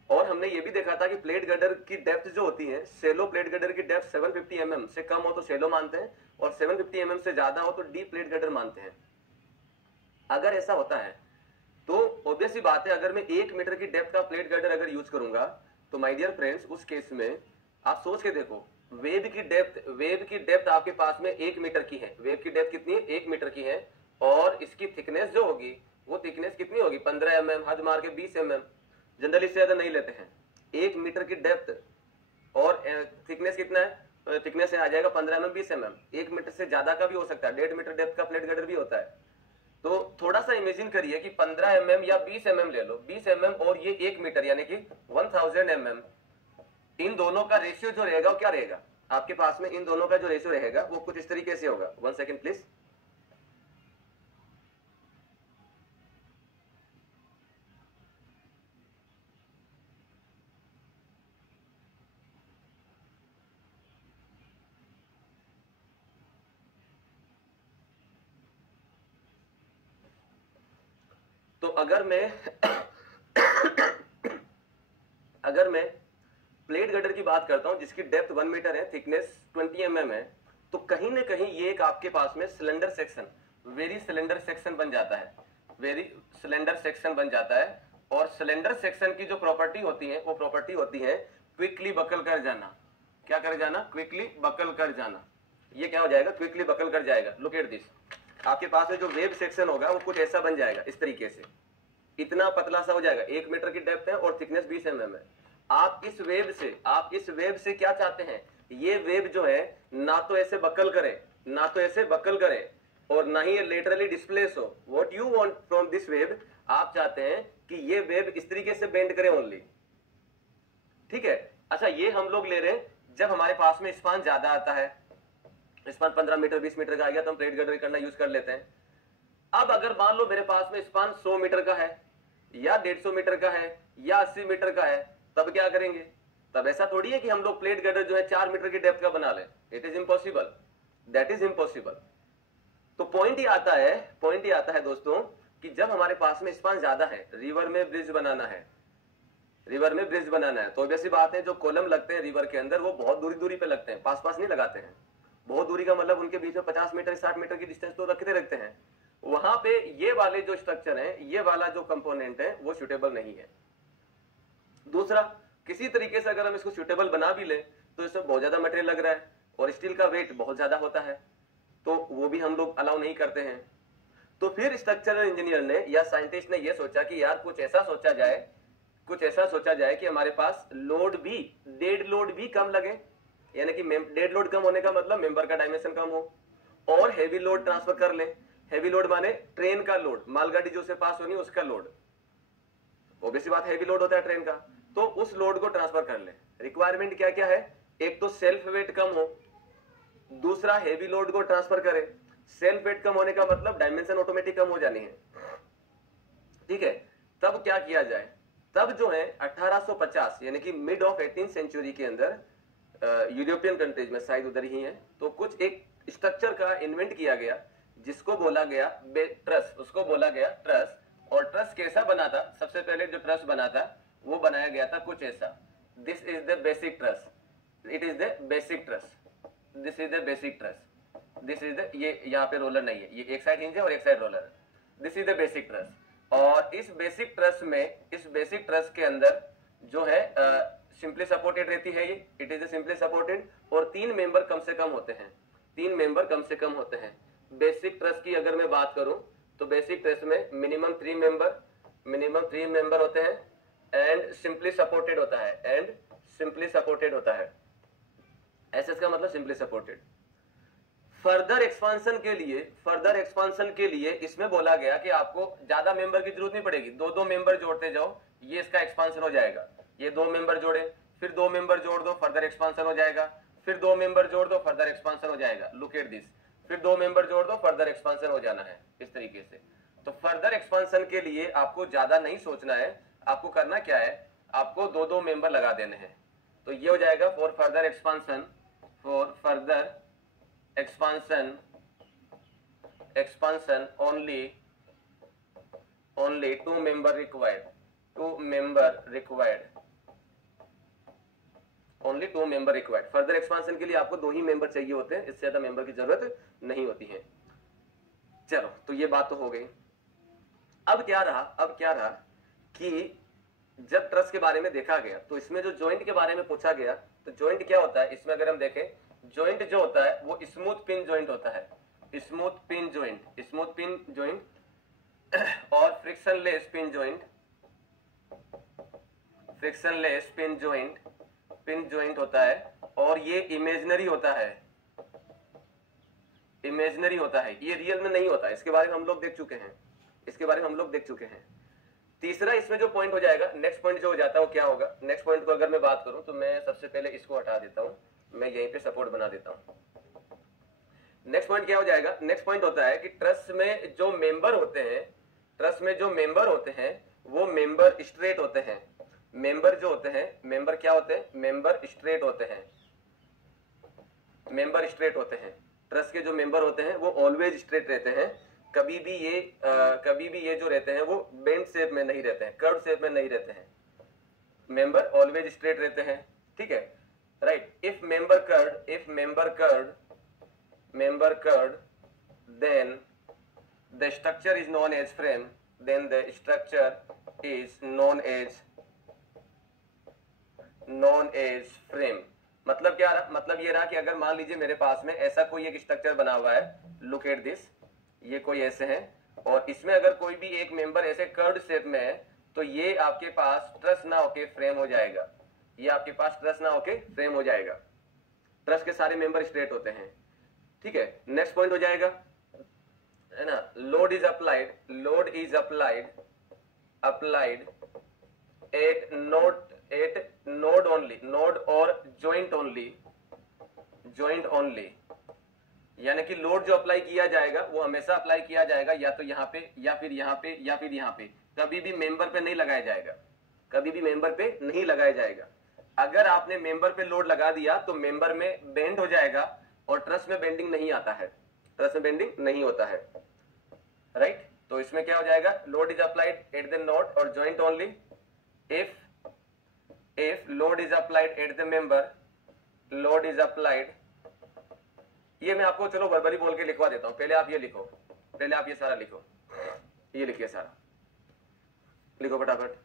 और हमने ये भी देखा था कि प्लेट गर्डर की डेप्थ जो होती है, सेलो प्लेट गर्डर की डेप्थ 750 mm से कम हो तो सेलो मानते हैं और 750 mm से ज्यादा हो तो डीप प्लेट गर्डर मानते हैं। अगर ऐसा होता है तो ऑब्वियस सी बात है, अगर मैं 1 मीटर की डेप्थ का प्लेट गर्डर अगर यूज करूंगा तो माय डियर फ्रेंड्स उस केस में आप सोच के देखो, वेब की डेप्थ आपके पास में 1 मीटर की है। वेब की डेप्थ कितनी है? 1 मीटर की है। और इसकी थिकनेस जो होगी वो थिकनेस कितनी होगी? 15 mm, हद मार के 20 mm, जनरली से ज्यादा नहीं लेते हैं। 1 मीटर की डेप्थ और थिकनेस कितना है? थिकनेस आ जाएगा 15 mm, 20 mm। 1 मीटर से ज्यादा का भी हो सकता है, 1.5 मीटर डेप्थ का प्लेट गर्डर भी होता है। तो थोड़ा सा इमेजिन करिए कि 15 mm या 20 mm ले लो, 20 mm और ये 1 मीटर यानी कि 1000 mm, इन दोनों का रेशियो जो रहेगा वो क्या रहेगा आपके पास में? इन दोनों का जो रेशियो रहेगा वो कुछ इस तरीके से होगा। 1 सेकेंड प्लीज। तो अगर मैं प्लेट गर्डर की बात करता हूं जिसकी डेप्थ 1 मीटर है, थिकनेस 20 mm है, तो कहीं ना कहीं ये एक आपके पास में cylinder section, very cylinder section बन जाता है, वेरी सिलेंडर सेक्शन बन जाता है। और सिलेंडर सेक्शन की जो प्रॉपर्टी होती है वो प्रॉपर्टी होती है क्विकली बकल कर जाना। क्या कर जाना? क्विकली बकल कर जाना। ये क्या हो जाएगा? क्विकली बकल कर जाएगा। लुक एट दिस, आपके पास में जो वेब सेक्शन होगा वो कुछ ऐसा बन जाएगा, इस तरीके से, इतना पतला सा हो जाएगा। 1 मीटर की डेप्थ है और थिकनेस 20 mm है। आप इस वेब से क्या चाहते हैं? ये वेब जो है ना तो ऐसे बकल करे और ना ही ये लेटरली डिस्प्लेस हो। What you want from this web, आप चाहते हैं कि ये वेब इस तरीके से बेंड करे ओनली। ठीक है, अच्छा ये हम लोग ले रहे हैं जब हमारे पास में स्पान ज्यादा आता है, स्पान 15 मीटर 20 मीटर का आ गया तो हम प्लेट गर्डर करना यूज कर लेते हैं। अब अगर मान लो मेरे पास में स्पान 100 मीटर का है या 150 मीटर का है या 80 मीटर का है, तब क्या करेंगे? तब ऐसा थोड़ी है कि हम लोग प्लेट गर्डर जो है 4 मीटर की डेप्थ का बना लें। It is impossible, that is impossible. तो पॉइंट ही आता है दोस्तों कि जब हमारे पास में स्पान ज्यादा है, रिवर में ब्रिज बनाना है, तो वैसी बात है जो कॉलम लगते हैं रिवर के अंदर वो बहुत दूरी पे लगते हैं, पास नहीं लगाते हैं। बहुत दूरी का मतलब उनके बीच में 50 मीटर 60 मीटर की डिस्टेंस तो रखते हैं। वहां पे ये वाले जो स्ट्रक्चर है, ये वाला जो कंपोनेंट है वो सूटेबल नहीं है। दूसरा, किसी तरीके से अगर हम इसको सूटेबल बना भी ले तो इसमें बहुत ज्यादा मटेरियल लग रहा है और स्टील का वेट बहुत ज्यादा होता है, तो वो भी हम लोग अलाउ नहीं करते हैं। तो फिर स्ट्रक्चरल इंजीनियर ने या साइंटिस्ट ने ये सोचा कि यार कुछ ऐसा सोचा जाए कि हमारे पास लोड भी, डेड लोड भी कम लगे। यानी कि डेड लोड कम होने का मतलब मेंबर का डायमेंशन कम हो, और हैवी लोड ट्रांसफर कर ले। हैवी लोड माने ट्रेन का लोड, मालगाड़ी जो से पास होनी उसका लोड, ऑब्वियसली बात हैवी लोड होता है ट्रेन का, तो उस लोड को ट्रांसफर कर ले। रिक्वायरमेंट क्या क्या है, एक तो सेल्फ वेट कम हो, दूसरा हैवी लोड को ट्रांसफर करे। सेल्फ वेट कम होने का मतलब डायमेंशन ऑटोमेटिक कम हो जानी है, ठीक है। तब क्या किया जाए, तब जो है 1850 यानी कि मिड ऑफ 18th सेंचुरी के अंदर यूरोपियन कंट्रीज में, शायद उधर ही है, तो कुछ एक स्ट्रक्चर का इन्वेंट किया गया जिसको बोला गया ट्रस, उसको बोला गया ट्रस। और ट्रस कैसा बना था, सबसे पहले जो ट्रस बना था वो बनाया गया था कुछ ऐसा, this is the basic truss, it is the basic truss, this is the basic truss, this is the, ये यहाँ पे रोलर नहीं है, ये एक साइड हिंज है और एक साइड रोलर है, this is the basic truss. और इस बेसिक ट्रस में, इस बेसिक ट्रस के अंदर जो है सिंपली सपोर्टेड रहती है ये, इट इज सिंपली सपोर्टेड, और 3 मेंबर कम से कम होते हैं, 3 मेंबर कम से कम होते हैं। बेसिक ट्रस की अगर मैं बात करूं तो बेसिक ट्रस में मिनिमम 3 मेंबर होते हैं, एंड सिंपली सपोर्टेड होता है, एंड सिंपली सपोर्टेड होता है। एसएस का मतलब सिंपली सपोर्टेड। फर्दर एक्सपांशन के लिए इसमें बोला गया कि आपको ज्यादा मेंबर की जरूरत नहीं पड़ेगी, 2-2 मेंबर जोड़ते जाओ, ये इसका एक्सपांशन हो जाएगा। ये 2 मेंबर जोड़े, फिर 2 मेंबर जोड़ दो, फर्दर एक्सपांशन हो जाएगा, फिर 2 मेंबर जोड़ दो, फर्दर एक्सपांशन हो जाएगा। लुक एट दिस, फिर 2 मेंबर जोड़ दो, फर्दर एक्सपांशन हो जाना है, इस तरीके से। तो फर्दर एक्सपांशन के लिए आपको ज्यादा नहीं सोचना है, आपको करना क्या है, आपको 2-2 मेंबर लगा देने हैं। तो ये हो जाएगा for further expansion, for further expansion only 2 member required, only 2 member required। Further expansion के लिए आपको 2 ही मेंबर चाहिए होते हैं, इससे ज्यादा मेंबर की जरूरत नहीं होती है। चलो, तो ये बात तो हो गई। अब क्या रहा कि जब ट्रस के बारे में देखा गया तो इसमें जो जॉइंट के बारे में पूछा गया, तो जॉइंट क्या होता है इसमें अगर हम देखें, जॉइंट जो होता है वो स्मूथ पिन जॉइंट होता है, स्मूथ पिन जॉइंट और फ्रिक्शनलेस पिन जॉइंट होता है, और ये इमेजिनरी होता है, ये रियल में नहीं होता। इसके बारे में हम लोग देख चुके हैं, तीसरा इसमें जो पॉइंट हो जाएगा, नेक्स्ट पॉइंट जो हो जाता है वो क्या होगा, नेक्स्ट पॉइंट को अगर मैं बात करूं तो मैं सबसे पहले इसको हटा देता हूं, मैं यहीं पे सपोर्ट बना देता हूं। नेक्स्ट पॉइंट क्या हो जाएगा, नेक्स्ट पॉइंट होता है कि ट्रस में जो मेंबर होते हैं वो मेंबर स्ट्रेट होते हैं। मेंबर जो होते हैं, मेंबर क्या होते हैं, मेंबर स्ट्रेट होते हैं। ट्रस के जो मेंबर होते हैं वो ऑलवेज स्ट्रेट रहते हैं, कभी भी ये जो रहते हैं वो बेंड शेप में नहीं रहते हैं, कर्व शेप में नहीं रहते हैं, मेंबर ऑलवेज स्ट्रेट रहते हैं, ठीक है, right. If member curved then the structure is known as frame, मतलब क्या रहा, मतलब ये रहा कि अगर मान लीजिए मेरे पास में ऐसा कोई एक स्ट्रक्चर बना हुआ है, लुक एट दिस, ये कोई ऐसे है, और इसमें अगर कोई भी एक मेंबर ऐसे कर्व्ड शेप में है, तो ये आपके पास ट्रस ना होके फ्रेम हो जाएगा, ट्रस के सारे मेंबर स्ट्रेट होते हैं, ठीक है। नेक्स्ट पॉइंट हो जाएगा, है ना, load is applied eight node और जॉइंट ओनली, यानी कि लोड जो अप्लाई किया जाएगा वो हमेशा अप्लाई किया जाएगा या तो यहाँ पे या फिर यहाँ पे या फिर यहाँ पे, कभी भी मेंबर पे नहीं लगाया जाएगा, अगर आपने मेंबर पे लोड लगा दिया तो मेंबर में बेंड हो जाएगा, और ट्रस में बेंडिंग नहीं होता है, राइट। तो इसमें क्या हो जाएगा, load is applied at the node और joint only if load is applied at the member, ये मैं आपको चलो वर्बली बोल के लिखवा देता हूं, पहले आप ये लिखो, ये सारा लिखो, ये लिखिए सारा, लिखो फटाफट।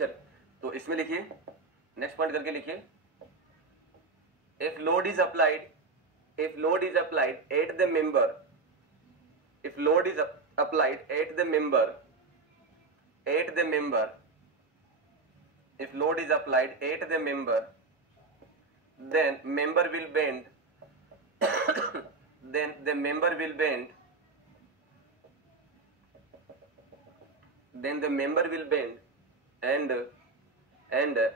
चल, तो इसमें लिखिए, नेक्स्ट पॉइंट करके लिखिए, if load is applied at the member, if load is applied at the member, if load is applied at the member, then member will bend then the member will bend and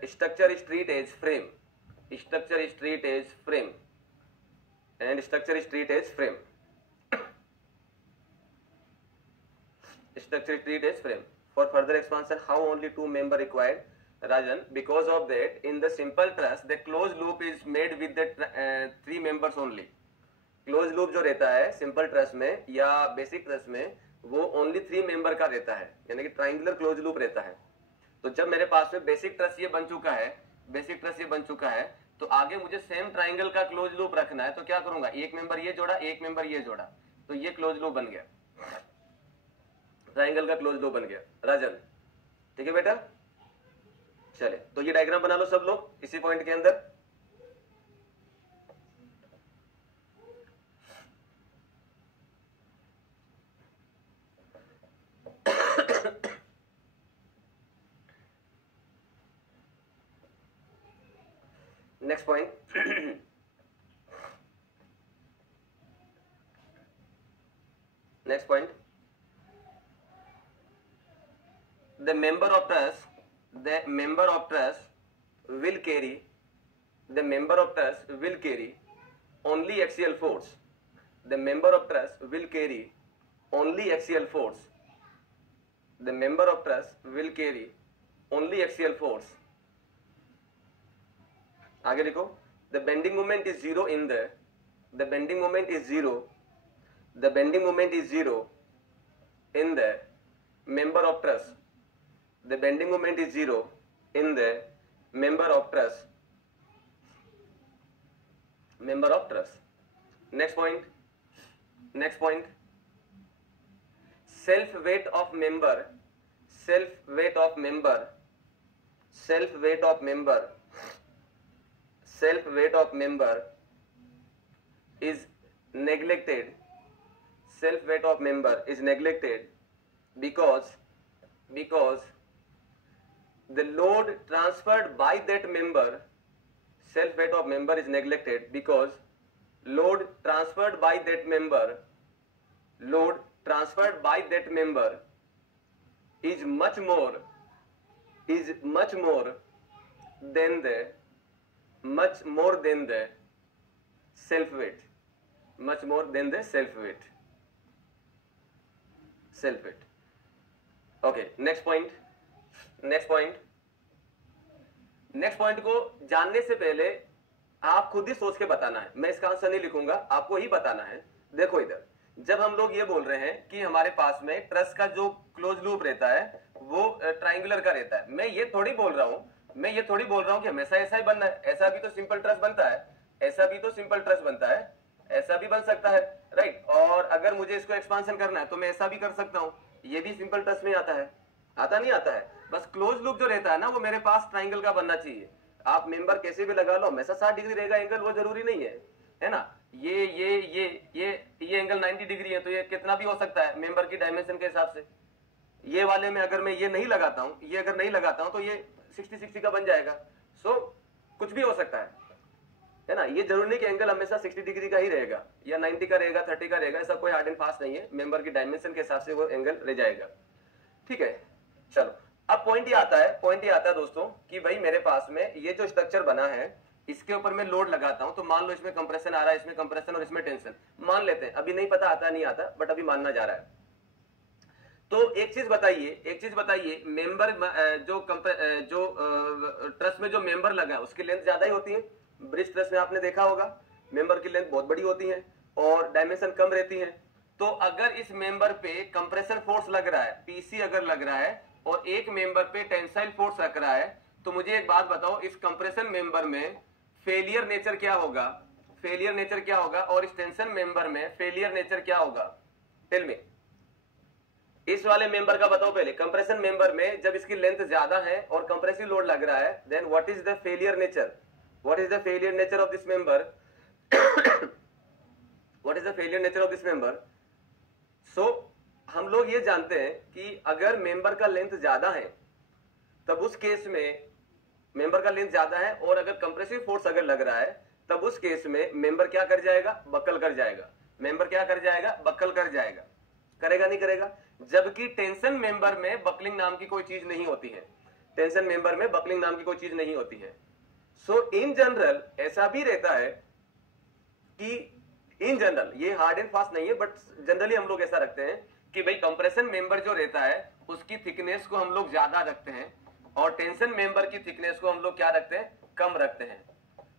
structure is treated as frame, structure is treated as frame. Structure is treated as frame. For further expansion, how only 2 member required? Rajan, because of that, in the simple truss, the closed loop is made with the 3 members only. Close loop जो रहता है सिंपल ट्रस में या बेसिक ट्रस में, वो ओनली 3 मेंबर का रहता है, यानी कि ट्राइंगुलर क्लोज लूप रहता है। तो जब मेरे पास में बेसिक ट्रस ये बन चुका है, तो आगे मुझे सेम ट्राइंगल का क्लोज लूप रखना है, तो क्या करूंगा, एक मेंबर ये जोड़ा, एक मेंबर ये जोड़ा, तो ये क्लोज लूप बन गया, ट्राइंगल का क्लोज लूप बन गया। राजन, ठीक है बेटा, चले, तो ये डायग्राम बना लो सब लोग इसी पॉइंट के अंदर। Next point, the member of truss will carry only axial force. The member of truss will carry only axial force. The member of truss will carry only axial force. आगे लिखो, the bending moment is zero in the bending moment is zero in the member of truss. The bending moment is zero in the member of truss. Next point, self weight of member is neglected. Self weight of member is neglected because the load transferred by that member, self weight of member is neglected because load transferred by that member is much more than the self weight. Okay, next point को जानने से पहले आप खुद ही सोच के बताना है, मैं इसका आंसर नहीं लिखूंगा, आपको ही बताना है। देखो इधर, जब हम लोग ये बोल रहे हैं कि हमारे पास में ट्रस का जो क्लोज लूप रहता है वो ट्राइंगुलर का रहता है, मैं ये थोड़ी बोल रहा हूं कि हमेशा ऐसा ही बनना है। ऐसा भी तो सिंपल ट्रस बनता है, ऐसा भी बन सकता है, राइट। और अगर मुझे इसको एक्सपांशन करना है तो मैं ऐसा भी कर सकता हूं, ये भी सिंपल ट्रस में आता है, नहीं आता है। बस क्लोज लूप जो रहता है ना, वो मेरे पास ट्राइंगल का बनना चाहिए। आप मेंबर कैसे भी लगा लो, हमेशा 60 डिग्री रहेगा एंगल, वो जरूरी नहीं है ना। ये एंगल 90 डिग्री है, तो ये कितना भी हो सकता है मेंबर की डायमेंशन के हिसाब से। ये वाले में अगर मैं ये नहीं लगाता हूं, तो ये 60 का बन जाएगा। सो कुछ भी हो सकता है ना। ये जरूरी नहीं कि एंगल हमेशा 60 डिग्री का ही रहेगा या 90 का रहेगा, 30 का रहेगा, ऐसा कोई हार्ड एंड फास्ट नहीं है। मेंबर की डायमेंशन के हिसाब से वो एंगल रह जाएगा, ठीक है। चलो, अब पॉइंट ये आता है दोस्तों कि भाई मेरे पास में ये जो स्ट्रक्चर बना है, इसके ऊपर मैं लोड लगाता हूं, तो मान लो इसमें कंप्रेशन आ रहा है, इसमें कंप्रेशन और इसमें टेंशन मान लेते हैं। अभी नहीं पता आता नहीं आता, बट अभी मानना जा रहा है। तो एक चीज बताइए, मेंबर जो ट्रस में जो मेंबर लगा है उसकी लेंथ ज्यादा ही होती है। ब्रिज ट्रस में आपने देखा होगा मेंबर की लेंथ बहुत बड़ी होती है और डायमेंशन कम रहती है। तो अगर इस मेंबर पे कंप्रेशन फोर्स लग रहा है, पीसी अगर लग रहा है, और एक मेंबर पे टेंसाइल फोर्स लग रहा है, तो मुझे एक बात बताओ, इस कंप्रेशन मेंबर में फेलियर नेचर क्या होगा और इस टेंशन मेंबर में फेलियर नेचर क्या होगा? Tell me. इस वाले मेंबर का बताओ पहले। कंप्रेशन मेंबर में जब इसकी लेंथ ज्यादा है और कंप्रेसिव लोड लग रहा है, then what is the failure nature, what is the failure nature of this member, what is the failure nature of this member. So हम लोग ये जानते हैं कि अगर मेंबर का लेंथ ज्यादा है तब उस केस में, मेंबर का लेंथ ज्यादा है और अगर कंप्रेसिव फोर्स अगर लग रहा है तब उस केस में मेंबर क्या कर जाएगा, बकल कर जाएगा। मेंबर क्या कर जाएगा, बकल कर जाएगा। करेगा नहीं करेगा? जबकि टेंशन मेंबर में बकलिंग नाम की कोई चीज नहीं होती है, टेंशन मेंबर में बकलिंग नाम की कोई चीज नहीं होती है। सो इन जनरल ऐसा भी रहता है कि इन जनरल, ये हार्ड एंड फास्ट नहीं है बट जनरली हम लोग ऐसा रखते हैं कि भाई कंप्रेशन मेंबर जो रहता है उसकी थिकनेस को हम लोग ज्यादा रखते हैं और टेंशन मेंबर की थिकनेस को हम लोग क्या रखते हैं, कम रखते हैं।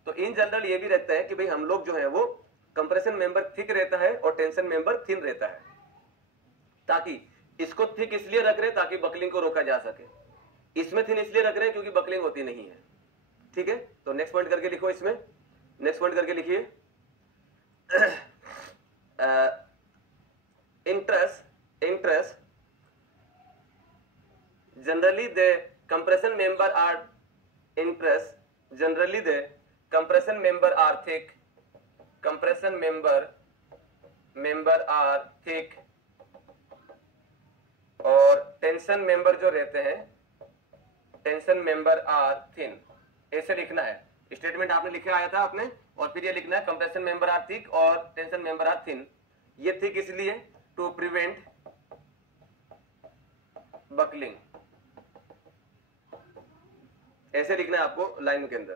तो इन जनरल ये भी रखता है कि भाई हम लोग जो है वो कंप्रेशन मेंबर थिक रहता है और टेंशन मेंबर थिन रहता है, ताकि इसको थिक इसलिए रख रहे हैं ताकि बकलिंग को रोका जा सके, इसमें थिन इसलिए रख रहे हैं क्योंकि बकलिंग होती नहीं है। ठीक है, तो नेक्स्ट पॉइंट करके लिखो, इसमें नेक्स्ट पॉइंट करके लिखिए। interest generally the compression member are interest generally the compression member are thick, compression member are thick और टेंशन मेंबर जो रहते हैं टेंशन मेंबर आर थिन। ऐसे लिखना है, स्टेटमेंट आपने लिखे आया था आपने, और फिर ये लिखना है कंप्रेशन मेंबर आर थिक और टेंशन मेंबर आर थिन। ये थिक इसलिए टू प्रिवेंट बकलिंग, ऐसे लिखना है आपको लाइन के अंदर।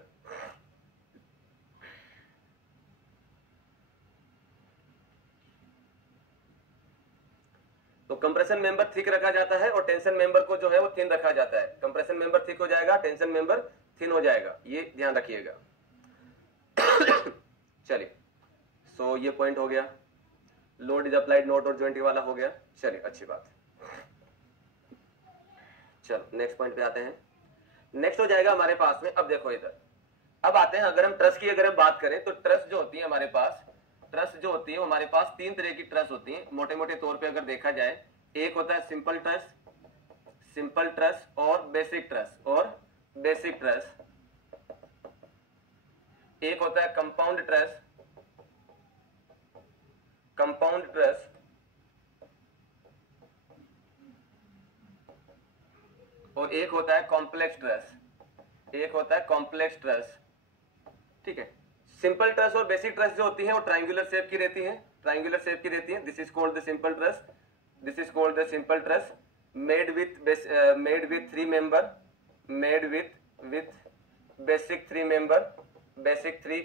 तो कंप्रेशन मेंबर थिक रखा जाता है और टेंशन मेंबर को जो है वो थिन रखा जाता है। कंप्रेशन मेंबर थिक हो जाएगा, टेंशन मेंबर थिन हो जाएगा, ये ध्यान रखिएगा। चलिए, सो ये पॉइंट हो गया, लोड इज अप्लाइड नोट और ज्वाइंट वाला हो गया। चलिए, अच्छी बात। चलो नेक्स्ट पॉइंट पे आते हैं। नेक्स्ट हो जाएगा हमारे पास में, अब देखो इधर, अब आते हैं, अगर हम ट्रस की अगर हम बात करें तो ट्रस जो होती है हमारे पास, ट्रस जो होती है हमारे पास तीन तरह की ट्रस होती है मोटे मोटे तौर पे अगर देखा जाए। एक होता है सिंपल ट्रस और बेसिक ट्रस, और बेसिक ट्रस। एक होता है कंपाउंड ट्रस और एक होता है कॉम्प्लेक्स ट्रस। ठीक है, सिंपल ट्रस और बेसिक ट्रस जो होती है वो ट्रायंगुलर शेप की रहती है, this is called the simple truss, made with three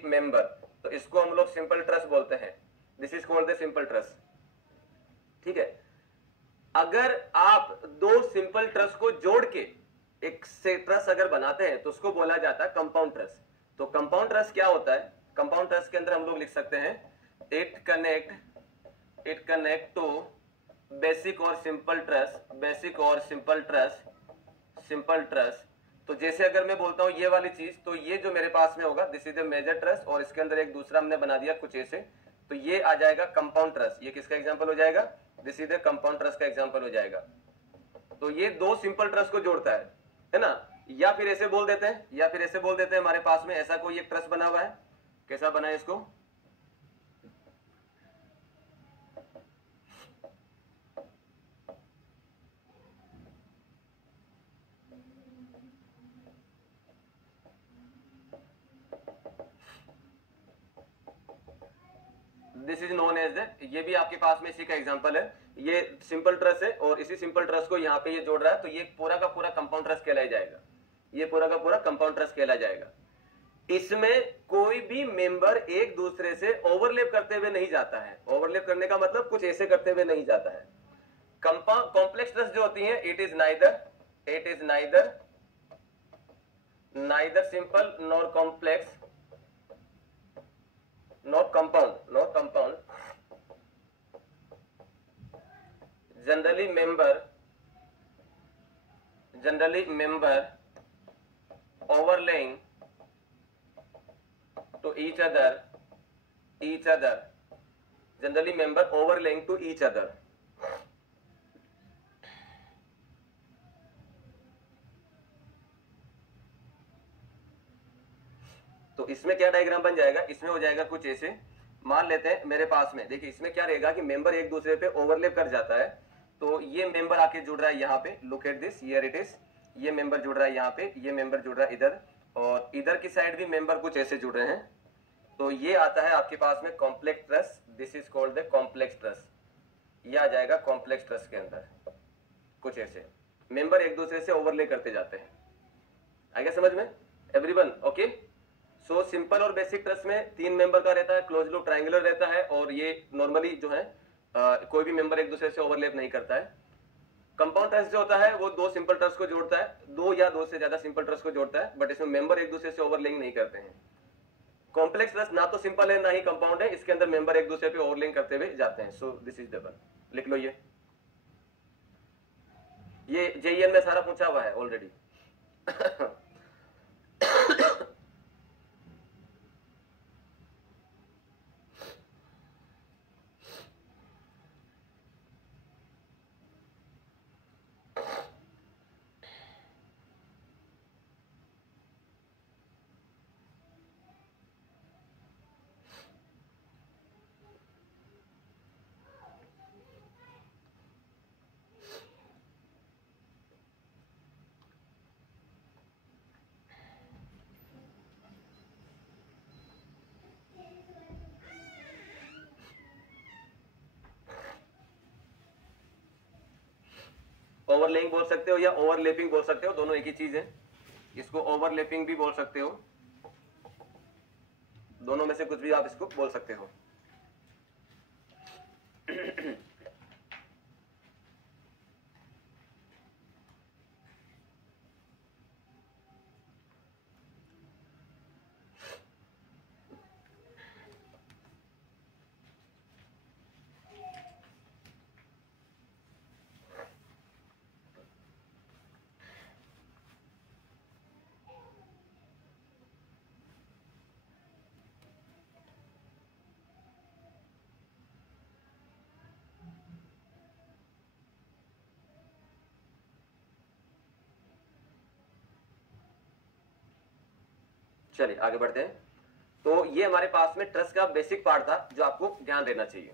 member, तो इसको हम लोग सिंपल ट्रस बोलते हैं, this is called the simple truss. ठीक है, अगर आप दो सिंपल ट्रस को जोड़ के एक से ट्रस अगर बनाते हैं तो उसको बोला जाता है कंपाउंड ट्रस। तो कंपाउंड ट्रस क्या होता है, कंपाउंड ट्रस के अंदर हम लोग लिख सकते हैं इट कनेक्ट टू बेसिक और सिंपल ट्रस। तो जैसे अगर मैं बोलता हूं ये वाली चीज, तो ये जो मेरे पास में होगा this is the major truss, और इसके अंदर एक दूसरा हमने बना दिया कुछ ऐसे, तो ये आ जाएगा कंपाउंड ट्रस। ये किसका एग्जांपल हो जाएगा, this is the compound truss का एग्जांपल हो जाएगा। तो ये दो सिंपल ट्रस को जोड़ता है ना। या फिर ऐसे बोल देते हैं हमारे पास में ऐसा कोई एक ट्रस बना हुआ है, कैसा बना है इसको, this is known as the, ये भी आपके पास में इसी का एग्जांपल है। ये सिंपल ट्रस है और इसी सिंपल ट्रस को यहाँ पे ये जोड़ रहा है, तो ये पूरा का पूरा कंपाउंड ट्रस कहलाया जाएगा, ये पूरा का पूरा कंपाउंड ट्रस कहलाया जाएगा। इसमें कोई भी मेंबर एक दूसरे से ओवरलैप करते हुए नहीं जाता है। ओवरलैप करने का मतलब कुछ ऐसे करते हुए नहीं जाता है। कॉम्प्लेक्स ट्रस जो होती है, it is neither simple nor complex not compound, generally member overlaying to each other, generally member overlaying to each other। तो इसमें क्या डायग्राम बन जाएगा, इसमें हो जाएगा कुछ ऐसे, मान लेते हैं मेरे पास में, देखिए इसमें क्या रहेगा कि मेंबर एक दूसरे पे ओवरलैप कर जाता है, तो ये मेंबर आके जुड़ रहा है यहाँ पे, look at this, here it is, ये मेंबर जुड़ रहा है यहाँ पे, ये मेंबर जुड़ रहा है इधर, और इधर की साइड भी मेंबर कुछ ऐसे जुड़ रहे हैं, तो ये आता है आपके पास में complex truss, this is called the complex truss, ये आ जाएगा कॉम्प्लेक्स ट्रस के अंदर, कुछ ऐसे मेंबर एक दूसरे से ओवरले करते जाते हैं। आ गया समझ में एवरीवन? ओके, सो सिंपल और बेसिक ट्रस में 3 मेंबर का रहता है, क्लोज लूप ट्रायंगुलर रहता है, और ये नॉर्मली जो है कोई भी मेंबर एक दूसरे से ओवरलैप नहीं करता है। कंपाउंड ट्रस जो होता है वो 2 सिंपल ट्रस को जोड़ता है, 2 या 2 से ज्यादा सिंपल ट्रस को जोड़ता है, बट इसमें मेंबर एक दूसरे से ओवरलिंक नहीं करते हैं। कॉम्प्लेक्स ट्रस ना तो सिंपल है ना ही कंपाउंड है, इसके अंदर मेंबर एक दूसरे पे ओवरलिंक करते हुए जाते हैं। So this is the one, लिख लो ये जेईएन में सारा पूछा हुआ है ऑलरेडी। ओवरलेइंग बोल सकते हो या ओवरलैपिंग बोल सकते हो, दोनों एक ही चीज है। इसको ओवरलैपिंग भी बोल सकते हो, दोनों में से कुछ भी आप इसको बोल सकते हो। चलिए आगे बढ़ते हैं। तो ये हमारे पास में ट्रस का बेसिक पार्ट था जो आपको ध्यान देना चाहिए।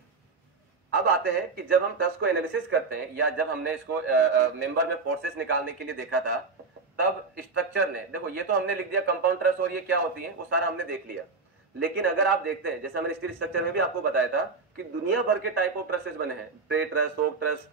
अब आते हैं कि जब हम ट्रस को एनालिसिस करते हैं या जब हमने इसको मेंबर में फोर्सेस निकालने के लिए देखा था, तब स्ट्रक्चर ने, देखो ये तो हमने लिख दिया कंपाउंड ट्रस और ये क्या होती है वो सारा हमने देख लिया, लेकिन अगर आप देखते हैं, जैसे मैंने स्टील स्ट्रक्चर में भी आपको बताया था कि दुनिया भर के टाइप ऑफ ट्रसेस बने हैं, ट्रे ट्रस, ओक ट्रस,